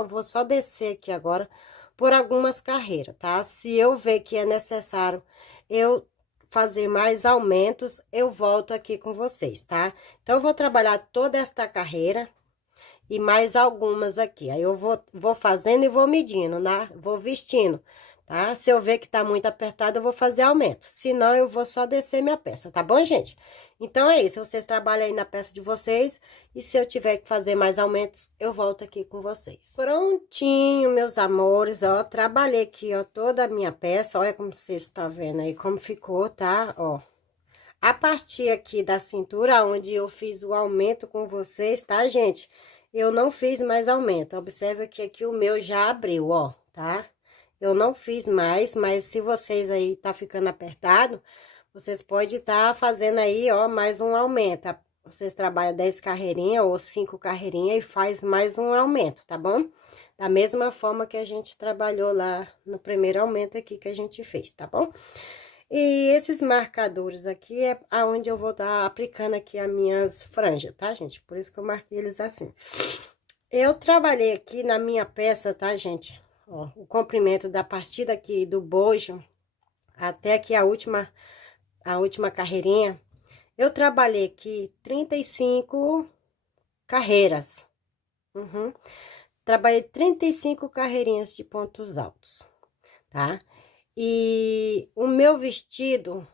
vou só descer aqui agora por algumas carreiras, tá? Se eu ver que é necessário eu fazer mais aumentos, eu volto aqui com vocês, tá? Então, eu vou trabalhar toda esta carreira e mais algumas aqui. Aí, eu vou fazendo e vou medindo, né? Vou vestindo, tá? Se eu ver que tá muito apertado, eu vou fazer aumento. Senão, eu vou só descer minha peça, tá bom, gente? Então, é isso. Vocês trabalham aí na peça de vocês. E se eu tiver que fazer mais aumentos, eu volto aqui com vocês. Prontinho, meus amores, ó. Trabalhei aqui, ó, toda a minha peça. Olha como vocês estão vendo aí, como ficou, tá? Ó. A partir aqui da cintura, onde eu fiz o aumento com vocês, tá, gente? Eu não fiz mais aumento. Observe que aqui o meu já abriu, ó, tá? Eu não fiz mais, mas se vocês aí tá ficando apertado, vocês podem estar fazendo aí, ó, mais um aumento. Vocês trabalham 10 carreirinhas ou 5 carreirinhas e faz mais um aumento, tá bom? Da mesma forma que a gente trabalhou lá no primeiro aumento aqui que a gente fez, tá bom? E esses marcadores aqui é aonde eu vou estar aplicando aqui as minhas franjas, tá, gente? Por isso que eu marquei eles assim. Eu trabalhei aqui na minha peça, tá, gente? Ó, o comprimento da partida aqui do bojo até aqui a última carreirinha. Eu trabalhei aqui 35 carreiras. Trabalhei 35 carreirinhas de pontos altos, tá? E o meu vestido,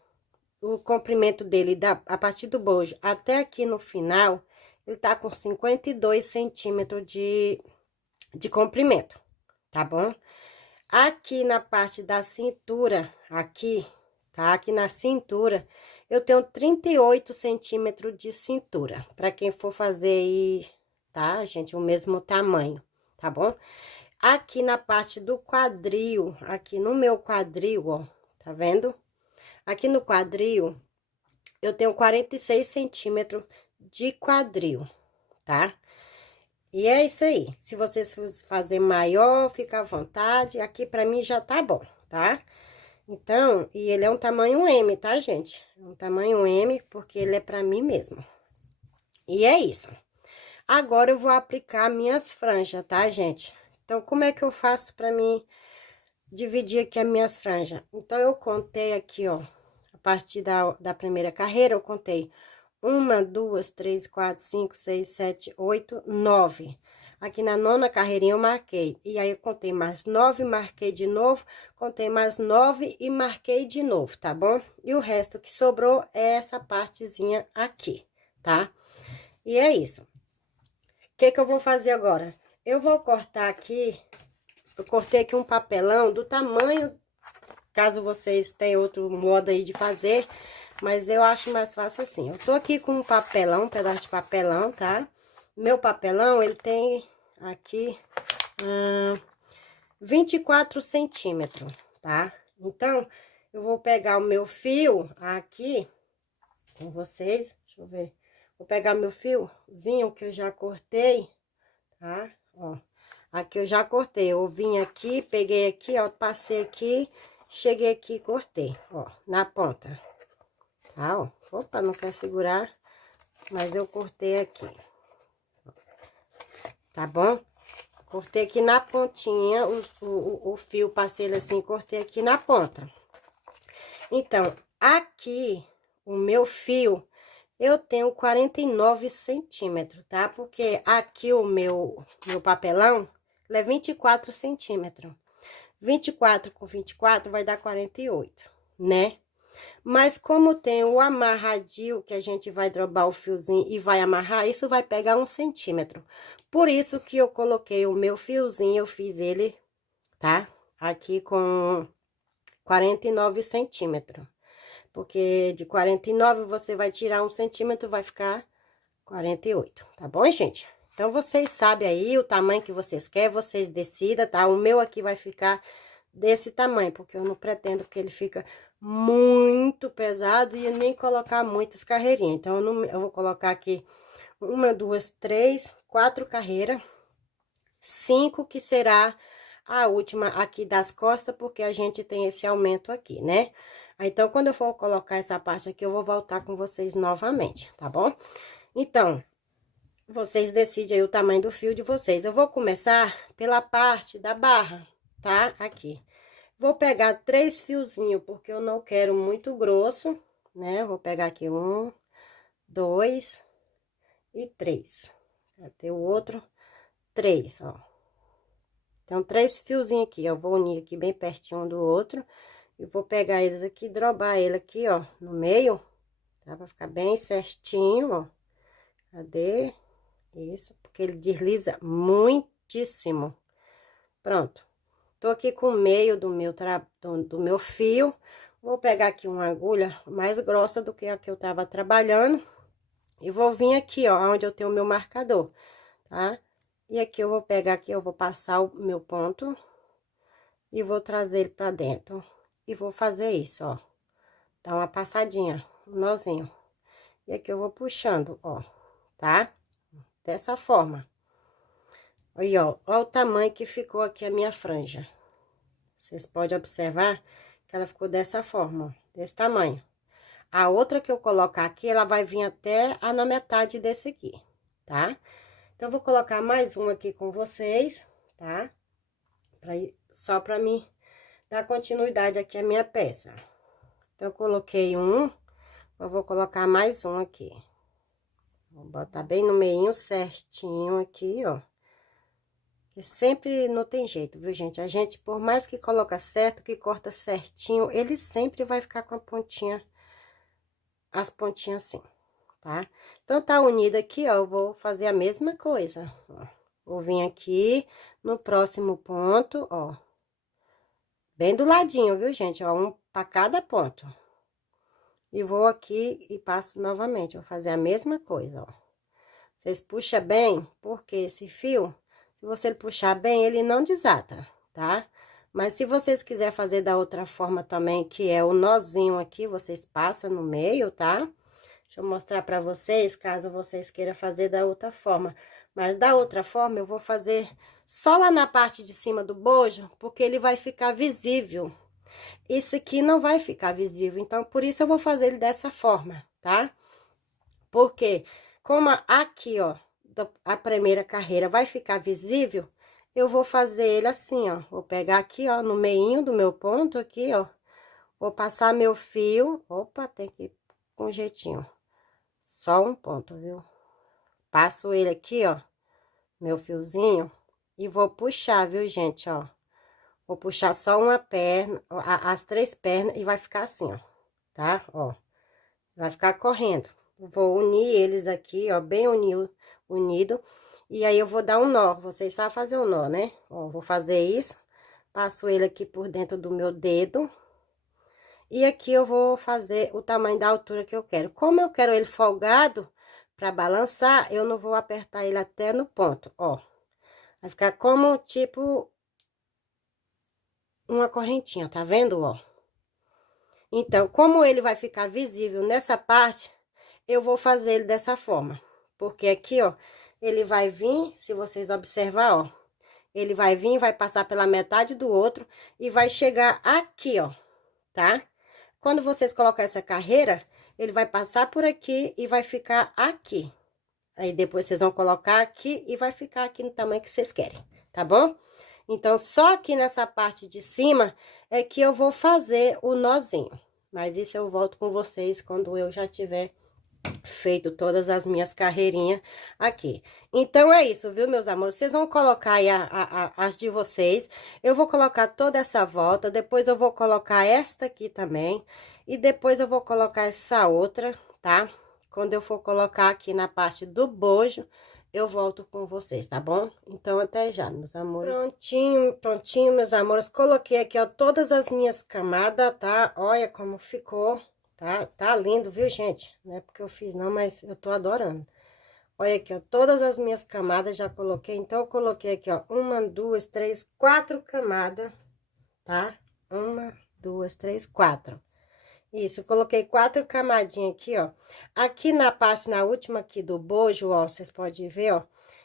o comprimento dele, a partir do bojo até aqui no final, ele tá com 52 centímetros de comprimento, tá bom? Aqui na parte da cintura, aqui, tá? Aqui na cintura, eu tenho 38 centímetros de cintura, para quem for fazer aí, tá, gente? O mesmo tamanho, tá bom? Aqui na parte do quadril, aqui no meu quadril, ó, tá vendo? Aqui no quadril, eu tenho 46 centímetros de quadril, tá? E é isso aí. Se vocês fazer maior, fica à vontade. Aqui pra mim já tá bom, tá? Então, e ele é um tamanho M, tá, gente? Um tamanho M, porque ele é pra mim mesmo. E é isso. Agora, eu vou aplicar minhas franjas, tá, gente? Então, como é que eu faço pra mim dividir aqui as minhas franjas? Então, eu contei aqui, ó, a partir da primeira carreira, eu contei 1, 2, 3, 4, 5, 6, 7, 8, 9. Aqui na nona carreirinha eu marquei. E aí, eu contei mais 9, marquei de novo, contei mais 9 e marquei de novo, tá bom? E o resto que sobrou é essa partezinha aqui, tá? E é isso. O que eu vou fazer agora? Eu vou cortar aqui, eu cortei aqui um papelão do tamanho, caso vocês tenham outro modo aí de fazer, mas eu acho mais fácil assim. Eu tô aqui com um papelão, um pedaço de papelão, tá? Meu papelão, ele tem aqui 24 centímetros, tá? Então, eu vou pegar o meu fio aqui com vocês. Deixa eu ver. Vou pegar meu fiozinho que eu já cortei, tá? Ó, aqui eu já cortei. Eu vim aqui, peguei aqui, ó, passei aqui, cheguei aqui e cortei, ó, na ponta. Tá, ó. Opa, não quer segurar, mas eu cortei aqui. Tá bom? Cortei aqui na pontinha, o fio, passei ele assim, cortei aqui na ponta. Então, aqui, o meu fio, eu tenho 49 centímetros, tá? Porque aqui o meu papelão, ele é 24 centímetros. 24 com 24 vai dar 48, né? Mas como tem o amarradinho, que a gente vai drobar o fiozinho e vai amarrar, isso vai pegar 1 centímetro. Por isso que eu coloquei o meu fiozinho, eu fiz ele, tá? Aqui com 49 centímetros. Porque de 49 você vai tirar 1 centímetro, vai ficar 48, tá bom, gente? Então, vocês sabem aí o tamanho que vocês querem, vocês decidam, tá? O meu aqui vai ficar desse tamanho, porque eu não pretendo que ele fica muito pesado e nem colocar muitas carreirinhas. Então, eu vou colocar aqui 1, 2, 3, 4 carreiras, 5 que será a última aqui das costas, porque a gente tem esse aumento aqui, né? Então, quando eu for colocar essa parte aqui, eu vou voltar com vocês novamente, tá bom? Então, vocês decidem aí o tamanho do fio de vocês. Eu vou começar pela parte da barra, tá? Aqui. Vou pegar 3 fiozinhos, porque eu não quero muito grosso, né? Vou pegar aqui 1, 2 e 3. Cadê o outro? 3, ó. Então, 3 fiozinhos aqui, eu vou unir aqui bem pertinho um do outro. E vou pegar eles aqui, drobar ele aqui, ó, no meio, tá? Pra ficar bem certinho, ó. Cadê? Isso, porque ele desliza muitíssimo. Pronto. Tô aqui com o meio do meu fio. Vou pegar aqui uma agulha mais grossa do que a que eu tava trabalhando. E vou vir aqui, ó, onde eu tenho o meu marcador, tá? E aqui eu vou pegar aqui, eu vou passar o meu ponto. E vou trazer ele pra dentro. E vou fazer isso, ó. Dar uma passadinha, um nozinho. E aqui eu vou puxando, ó, tá? Dessa forma. Aí, ó o tamanho que ficou aqui a minha franja. Vocês podem observar que ela ficou dessa forma, ó, desse tamanho. A outra que eu colocar aqui, ela vai vir até na metade desse aqui, tá? Então, eu vou colocar mais um aqui com vocês, tá? Só pra mim dar continuidade aqui à minha peça. Então, eu coloquei um, eu vou colocar mais um aqui. Vou botar bem no meinho certinho aqui, ó. E sempre não tem jeito, viu, gente? A gente, por mais que coloca certo, que corta certinho, ele sempre vai ficar com a pontinha, as pontinhas assim, tá? Então, tá unido aqui, ó, eu vou fazer a mesma coisa, ó. Vou vir aqui no próximo ponto, ó. Bem do ladinho, viu, gente? Ó, um pra cada ponto. E vou aqui e passo novamente, vou fazer a mesma coisa, ó. Vocês puxam bem, porque esse fio, se você puxar bem, ele não desata, tá? Mas se vocês quiserem fazer da outra forma também, que é o nozinho aqui, vocês passam no meio, tá? Deixa eu mostrar pra vocês, caso vocês queiram fazer da outra forma. Mas da outra forma, eu vou fazer só lá na parte de cima do bojo, porque ele vai ficar visível. Esse aqui não vai ficar visível, então, por isso eu vou fazer ele dessa forma, tá? Porque, como aqui, ó, a primeira carreira vai ficar visível, eu vou fazer ele assim, ó. Vou pegar aqui, ó, no meinho do meu ponto aqui, ó. Vou passar meu fio. Opa, tem que ir com jeitinho. Só um ponto, viu? Passo ele aqui, ó, meu fiozinho, e vou puxar, viu, gente, ó. Vou puxar só uma perna, as 3 pernas, e vai ficar assim, ó, tá? Ó, vai ficar correndo. Vou unir eles aqui, ó, bem unido. E aí, eu vou dar um nó. Vocês sabem fazer um nó, né? Ó, vou fazer isso. Passo ele aqui por dentro do meu dedo. E aqui eu vou fazer o tamanho da altura que eu quero. Como eu quero ele folgado para balançar, eu não vou apertar ele até no ponto, ó. Vai ficar como, tipo, uma correntinha, tá vendo, ó? Então, como ele vai ficar visível nessa parte, eu vou fazer ele dessa forma. Porque aqui, ó, ele vai vir, se vocês observar, ó, ele vai vir, vai passar pela metade do outro e vai chegar aqui, ó, tá? Quando vocês colocar essa carreira, ele vai passar por aqui e vai ficar aqui. Aí, depois vocês vão colocar aqui e vai ficar aqui no tamanho que vocês querem, tá bom? Então, só aqui nessa parte de cima é que eu vou fazer o nozinho. Mas isso eu volto com vocês quando eu já tiver feito todas as minhas carreirinhas aqui. Então, é isso, viu, meus amores? Vocês vão colocar aí as de vocês. Eu vou colocar toda essa volta, depois eu vou colocar esta aqui também. E depois eu vou colocar essa outra, tá? Quando eu for colocar aqui na parte do bojo, eu volto com vocês, tá bom? Então, até já, meus amores. Prontinho, prontinho, meus amores. Coloquei aqui, ó, todas as minhas camadas, tá? Olha como ficou, tá? Tá lindo, viu, gente? Não é porque eu fiz, não, mas eu tô adorando. Olha aqui, ó, todas as minhas camadas já coloquei. Então, eu coloquei aqui, ó, 1, 2, 3, 4 camadas, tá? 1, 2, 3, 4. Isso, eu coloquei 4 camadinhas aqui, ó. Aqui na parte, na última aqui do bojo, ó, vocês podem ver, ó.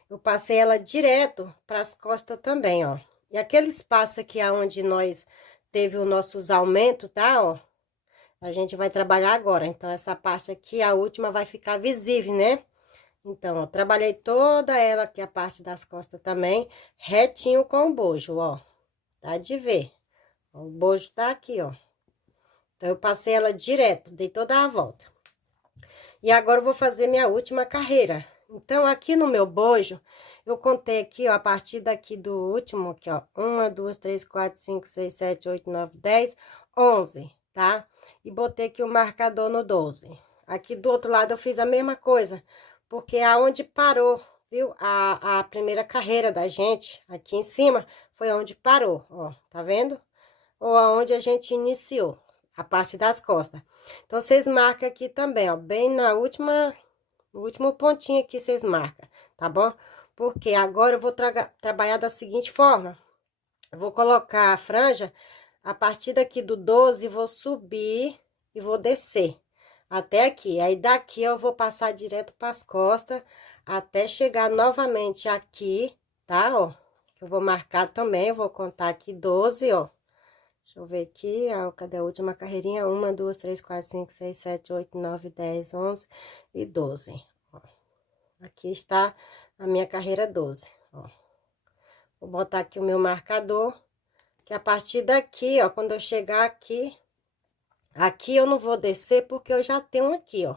Eu passei ela direto para as costas também, ó. E aquele espaço aqui aonde nós teve os nossos aumentos, tá, ó. A gente vai trabalhar agora. Então, essa parte aqui, a última, vai ficar visível, né? Então, ó, trabalhei toda ela aqui, a parte das costas também, retinho com o bojo, ó. Tá de ver. O bojo tá aqui, ó. Então, eu passei ela direto, dei toda a volta. E agora eu vou fazer minha última carreira. Então, aqui no meu bojo, eu contei aqui, ó, a partir daqui do último, aqui, ó. 1, 2, 3, 4, 5, 6, 7, 8, 9, 10, 11, tá? E botei aqui o marcador no 12. Aqui do outro lado eu fiz a mesma coisa, porque aonde parou, viu? A primeira carreira da gente, aqui em cima, foi onde parou, ó, tá vendo? Ou aonde a gente iniciou a parte das costas. Então, vocês marcam aqui também, ó, bem na última, no último pontinho aqui, vocês marcam, tá bom? Porque agora eu vou trabalhar da seguinte forma. Eu vou colocar a franja a partir daqui do 12, vou subir e vou descer até aqui. Aí, daqui eu vou passar direto para as costas, até chegar novamente aqui, tá? Ó, eu vou marcar também, eu vou contar aqui 12, ó. Deixa eu ver aqui, ó, cadê a última carreirinha? 1, 2, 3, 4, 5, 6, 7, 8, 9, 10, 11 e 12. Ó. Aqui está a minha carreira 12, ó. Vou botar aqui o meu marcador, que a partir daqui, ó, quando eu chegar aqui, aqui eu não vou descer porque eu já tenho aqui, ó.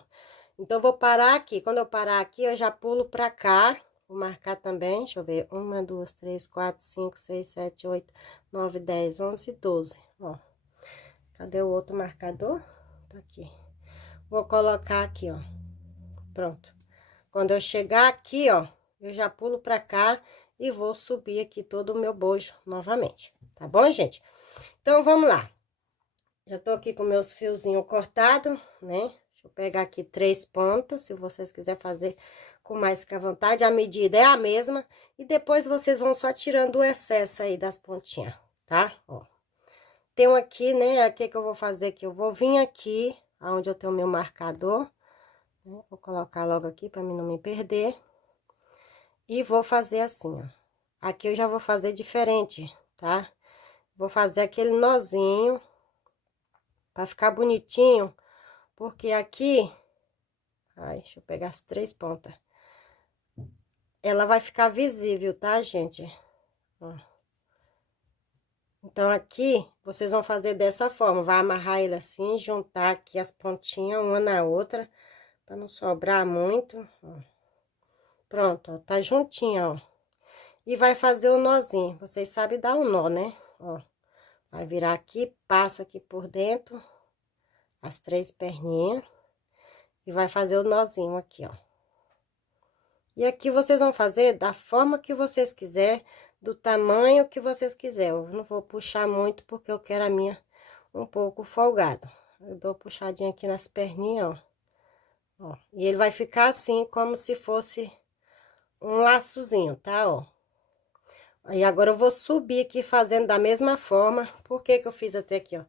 Então, eu vou parar aqui. Quando eu parar aqui, eu já pulo pra cá. Vou marcar também, deixa eu ver. 1, 2, 3, 4, 5, 6, 7, 8, 9, 10, 11, 12. Ó. Cadê o outro marcador? Tá aqui. Vou colocar aqui, ó. Pronto. Quando eu chegar aqui, ó, eu já pulo pra cá e vou subir aqui todo o meu bojo novamente. Tá bom, gente? Então, vamos lá. Já tô aqui com meus fiozinhos cortados, né? Deixa eu pegar aqui 3 pontas, se vocês quiserem fazer com mais que à vontade. A medida é a mesma. E depois vocês vão só tirando o excesso aí das pontinhas, tá? Ó. Tenho aqui, né? Aqui que eu vou fazer aqui. Eu vou vir aqui, aonde eu tenho o meu marcador. Né? Vou colocar logo aqui pra mim não me perder. E vou fazer assim, ó. Aqui eu já vou fazer diferente, tá? Vou fazer aquele nozinho pra ficar bonitinho. Porque aqui... Ai, deixa eu pegar as 3 pontas. Ela vai ficar visível, tá, gente? Ó. Então, aqui, vocês vão fazer dessa forma. Vai amarrar ele assim, juntar aqui as pontinhas uma na outra, pra não sobrar muito, ó. Pronto, ó, tá juntinho, ó. E vai fazer o nozinho. Vocês sabem dar um nó, né? Ó, vai virar aqui, passa aqui por dentro, as 3 perninhas. E vai fazer o nozinho aqui, ó. E aqui vocês vão fazer da forma que vocês quiserem, do tamanho que vocês quiserem. Eu não vou puxar muito, porque eu quero a minha um pouco folgado. Eu dou puxadinha aqui nas perninhas, ó. Ó. E ele vai ficar assim, como se fosse um laçozinho, tá, ó. Aí, agora eu vou subir aqui fazendo da mesma forma. Por que que eu fiz até aqui, ó?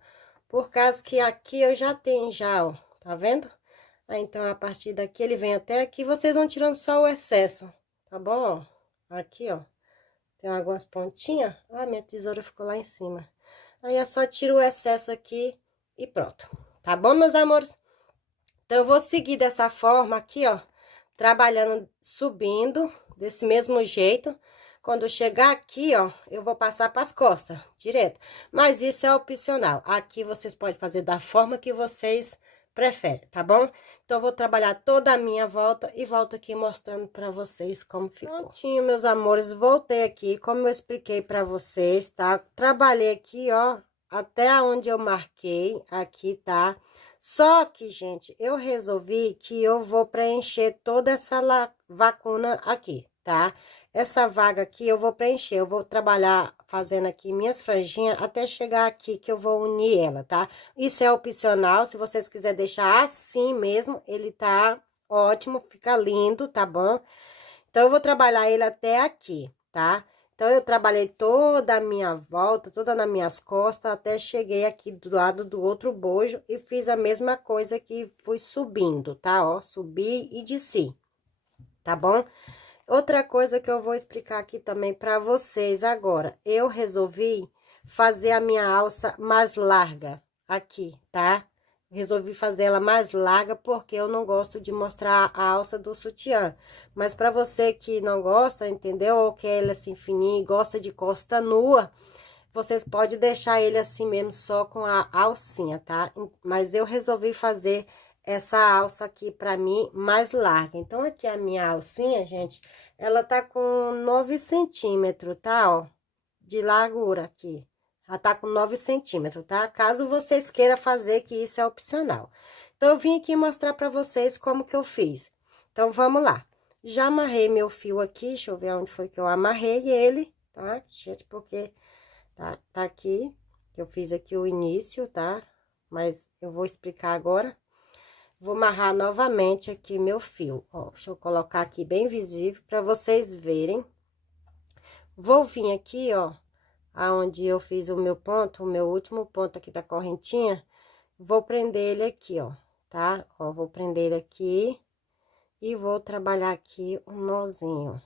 Por causa que aqui eu já tenho já, ó. Tá vendo? Aí, então, a partir daqui, ele vem até aqui, vocês vão tirando só o excesso, tá bom, ó? Aqui, ó, tem algumas pontinhas. Ah, minha tesoura ficou lá em cima. Aí, é só tiro o excesso aqui e pronto. Tá bom, meus amores? Então, eu vou seguir dessa forma aqui, ó, trabalhando, subindo, desse mesmo jeito. Quando chegar aqui, ó, eu vou passar para as costas, direto. Mas isso é opcional. Aqui, vocês podem fazer da forma que vocês preferem, tá bom? Então, eu vou trabalhar toda a minha volta e volto aqui mostrando pra vocês como ficou. Prontinho, meus amores, voltei aqui, como eu expliquei pra vocês, tá? Trabalhei aqui, ó, até onde eu marquei, aqui, tá? Só que, gente, eu resolvi que eu vou preencher toda essa lacuna aqui, tá? Essa vaga aqui eu vou preencher, eu vou trabalhar fazendo aqui minhas franjinhas até chegar aqui que eu vou unir ela, tá? Isso é opcional, se vocês quiserem deixar assim mesmo, ele tá ótimo, fica lindo, tá bom? Então, eu vou trabalhar ele até aqui, tá? Então, eu trabalhei toda a minha volta, toda nas minhas costas, até cheguei aqui do lado do outro bojo e fiz a mesma coisa que fui subindo, tá? Ó, subi e desci, tá bom? Outra coisa que eu vou explicar aqui também pra vocês agora, eu resolvi fazer a minha alça mais larga aqui, tá? Resolvi fazer ela mais larga porque eu não gosto de mostrar a alça do sutiã. Mas para você que não gosta, entendeu? Ou quer ele assim fininho e gosta de costa nua, vocês podem deixar ele assim mesmo só com a alcinha, tá? Mas eu resolvi fazer essa alça aqui pra mim mais larga. Então, aqui a minha alcinha, gente, ela tá com 9 centímetros, tá? Ó, de largura aqui. Ela tá com 9 centímetros, tá? Caso vocês queiram fazer, que isso é opcional. Então, eu vim aqui mostrar pra vocês como que eu fiz. Então, vamos lá. Já amarrei meu fio aqui, deixa eu ver onde foi que eu amarrei ele, tá? Gente, porque tá aqui, que eu fiz aqui o início, tá? Mas eu vou explicar agora. Vou amarrar novamente aqui meu fio, ó. Deixa eu colocar aqui bem visível para vocês verem. Vou vir aqui, ó, aonde eu fiz o meu ponto, o meu último ponto aqui da correntinha. Vou prender ele aqui, ó, tá? Ó, vou prender ele aqui e vou trabalhar aqui um nozinho.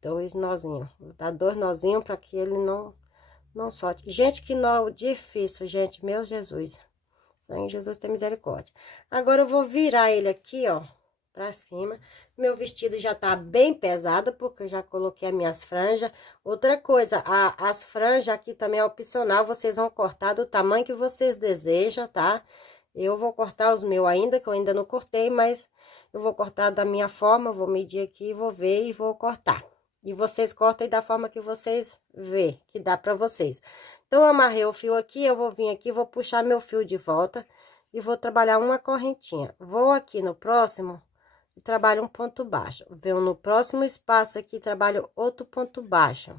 Dois nozinhos. Vou dar dois nozinhos para que ele não solte. Gente, que nó difícil, gente. Meu Jesus. Senhor Jesus, tem misericórdia. Agora, eu vou virar ele aqui, ó, pra cima. Meu vestido já tá bem pesado, porque eu já coloquei as minhas franjas. Outra coisa, as franjas aqui também é opcional. Vocês vão cortar do tamanho que vocês desejam, tá? Eu vou cortar os meus ainda, que eu ainda não cortei, mas eu vou cortar da minha forma. Vou medir aqui, vou ver e vou cortar. E vocês cortem da forma que vocês vê, que dá pra vocês. Então, eu amarrei o fio aqui, eu vou vir aqui, vou puxar meu fio de volta e vou trabalhar uma correntinha. Vou aqui no próximo e trabalho um ponto baixo. Venho no próximo espaço aqui, trabalho outro ponto baixo.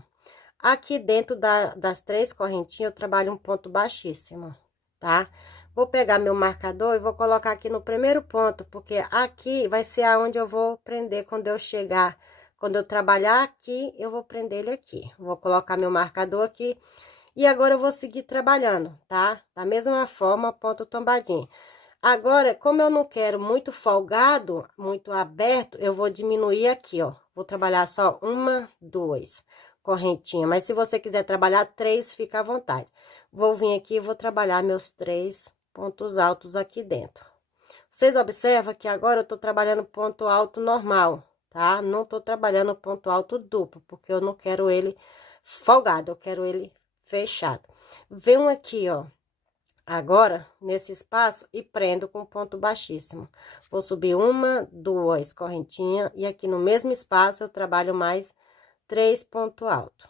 Aqui dentro das 3 correntinhas, eu trabalho um ponto baixíssimo, tá? Vou pegar meu marcador e vou colocar aqui no primeiro ponto, porque aqui vai ser aonde eu vou prender quando eu chegar. Quando eu trabalhar aqui, eu vou prender ele aqui. Vou colocar meu marcador aqui. E agora eu vou seguir trabalhando, tá? Da mesma forma, ponto tombadinho. Agora, como eu não quero muito folgado, muito aberto, eu vou diminuir aqui, ó. Vou trabalhar só uma, duas correntinhas. Mas se você quiser trabalhar 3, fica à vontade. Vou vir aqui e vou trabalhar meus 3 pontos altos aqui dentro. Vocês observam que agora eu tô trabalhando ponto alto normal, tá? Não tô trabalhando ponto alto duplo, porque eu não quero ele folgado, eu quero ele fechado. Venho aqui, ó, agora, nesse espaço, e prendo com ponto baixíssimo. Vou subir uma, duas correntinhas, e aqui no mesmo espaço eu trabalho mais 3 pontos altos.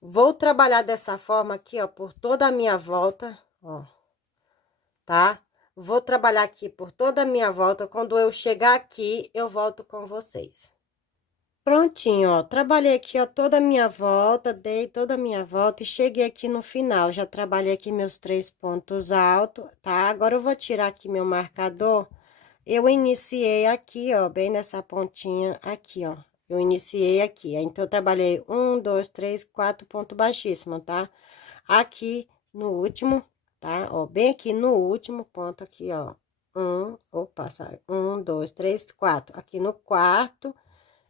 Vou trabalhar dessa forma aqui, ó, por toda a minha volta, ó, tá? Vou trabalhar aqui por toda a minha volta, quando eu chegar aqui, eu volto com vocês. Prontinho, ó, trabalhei aqui, ó, toda a minha volta, dei toda a minha volta e cheguei aqui no final. Já trabalhei aqui meus 3 pontos altos, tá? Agora eu vou tirar aqui meu marcador. Eu iniciei aqui, ó, bem nessa pontinha aqui, ó. Eu iniciei aqui, então, eu trabalhei 1, 2, 3, 4 pontos baixíssimos, tá? Aqui no último, tá? Ó, bem aqui no último ponto aqui, ó. Opa, sai. 1, 2, 3, 4. Aqui no quarto.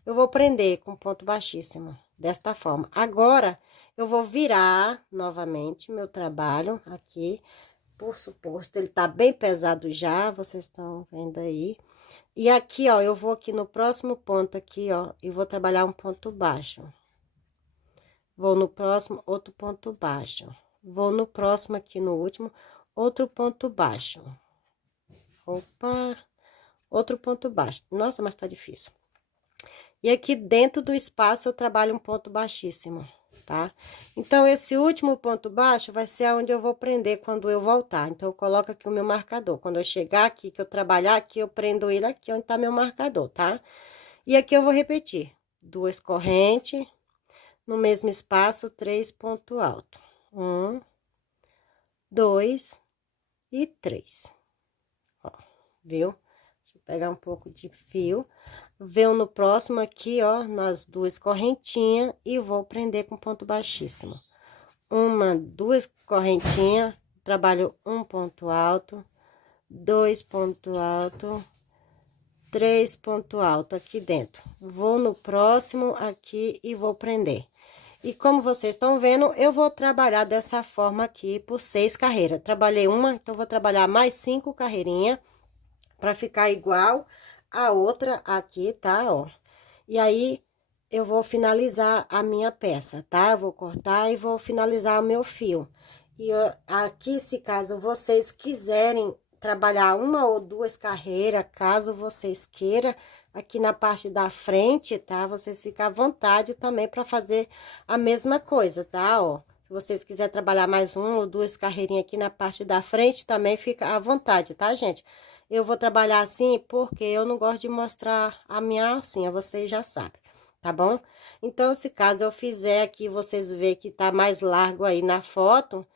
Eu vou prender com ponto baixíssimo, desta forma. Agora, eu vou virar novamente meu trabalho aqui. Por suposto, ele tá bem pesado já, vocês estão vendo aí. E aqui, ó, eu vou aqui no próximo ponto aqui, ó, e vou trabalhar um ponto baixo. Vou no próximo, outro ponto baixo. Vou no próximo aqui, no último, outro ponto baixo. Opa, outro ponto baixo. Nossa, mas tá difícil. E aqui dentro do espaço eu trabalho um ponto baixíssimo. tá? Então, esse último ponto baixo vai ser onde eu vou prender quando eu voltar. Então, eu coloco aqui o meu marcador. Quando eu chegar aqui, que eu trabalhar aqui, eu prendo ele aqui onde tá meu marcador, tá? E aqui eu vou repetir. 2 correntes, no mesmo espaço, 3 pontos altos. 1, 2 e 3. Ó, viu? Deixa eu pegar um pouco de fio. Venho no próximo aqui, ó, nas 2 correntinhas e vou prender com ponto baixíssimo. 2 correntinhas, trabalho um ponto alto, 2 pontos alto, 3 pontos alto aqui dentro. Vou no próximo aqui e vou prender. E como vocês estão vendo, eu vou trabalhar dessa forma aqui por 6 carreiras. Trabalhei uma, então vou trabalhar mais 5 carreirinhas para ficar igual a outra aqui, tá? Ó. E aí, eu vou finalizar a minha peça, tá? Eu vou cortar e vou finalizar o meu fio. E aqui, se caso vocês quiserem trabalhar uma ou 2 carreiras, caso vocês queiram, aqui na parte da frente, tá? Vocês ficam à vontade também para fazer a mesma coisa, tá? Ó, se vocês quiserem trabalhar mais 1 ou 2 carreirinhas aqui na parte da frente, também fica à vontade, tá, gente? Eu vou trabalhar assim porque eu não gosto de mostrar a minha alcinha, vocês já sabem, tá bom? Então, se caso eu fizer aqui, vocês verem que tá mais largo aí na foto,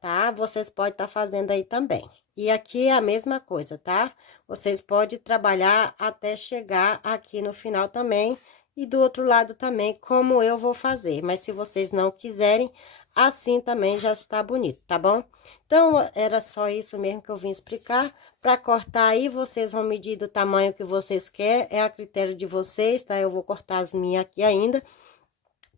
tá? Vocês podem estar fazendo aí também. E aqui é a mesma coisa, tá? Vocês podem trabalhar até chegar aqui no final também. E do outro lado também, como eu vou fazer. Mas se vocês não quiserem, assim também já está bonito, tá bom? Então, era só isso mesmo que eu vim explicar. Para cortar aí, vocês vão medir do tamanho que vocês querem. É a critério de vocês, tá? Eu vou cortar as minhas aqui ainda,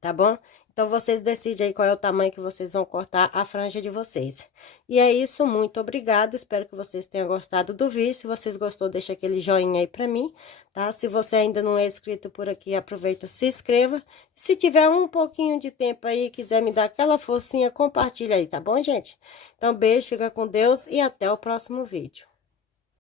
tá bom? Então, vocês decidem aí qual é o tamanho que vocês vão cortar a franja de vocês. E é isso, muito obrigado, espero que vocês tenham gostado do vídeo. Se vocês gostou, deixa aquele joinha aí pra mim, tá? Se você ainda não é inscrito por aqui, aproveita, se inscreva. Se tiver um pouquinho de tempo aí, quiser me dar aquela forcinha, compartilha aí, tá bom, gente? Então, beijo, fica com Deus e até o próximo vídeo.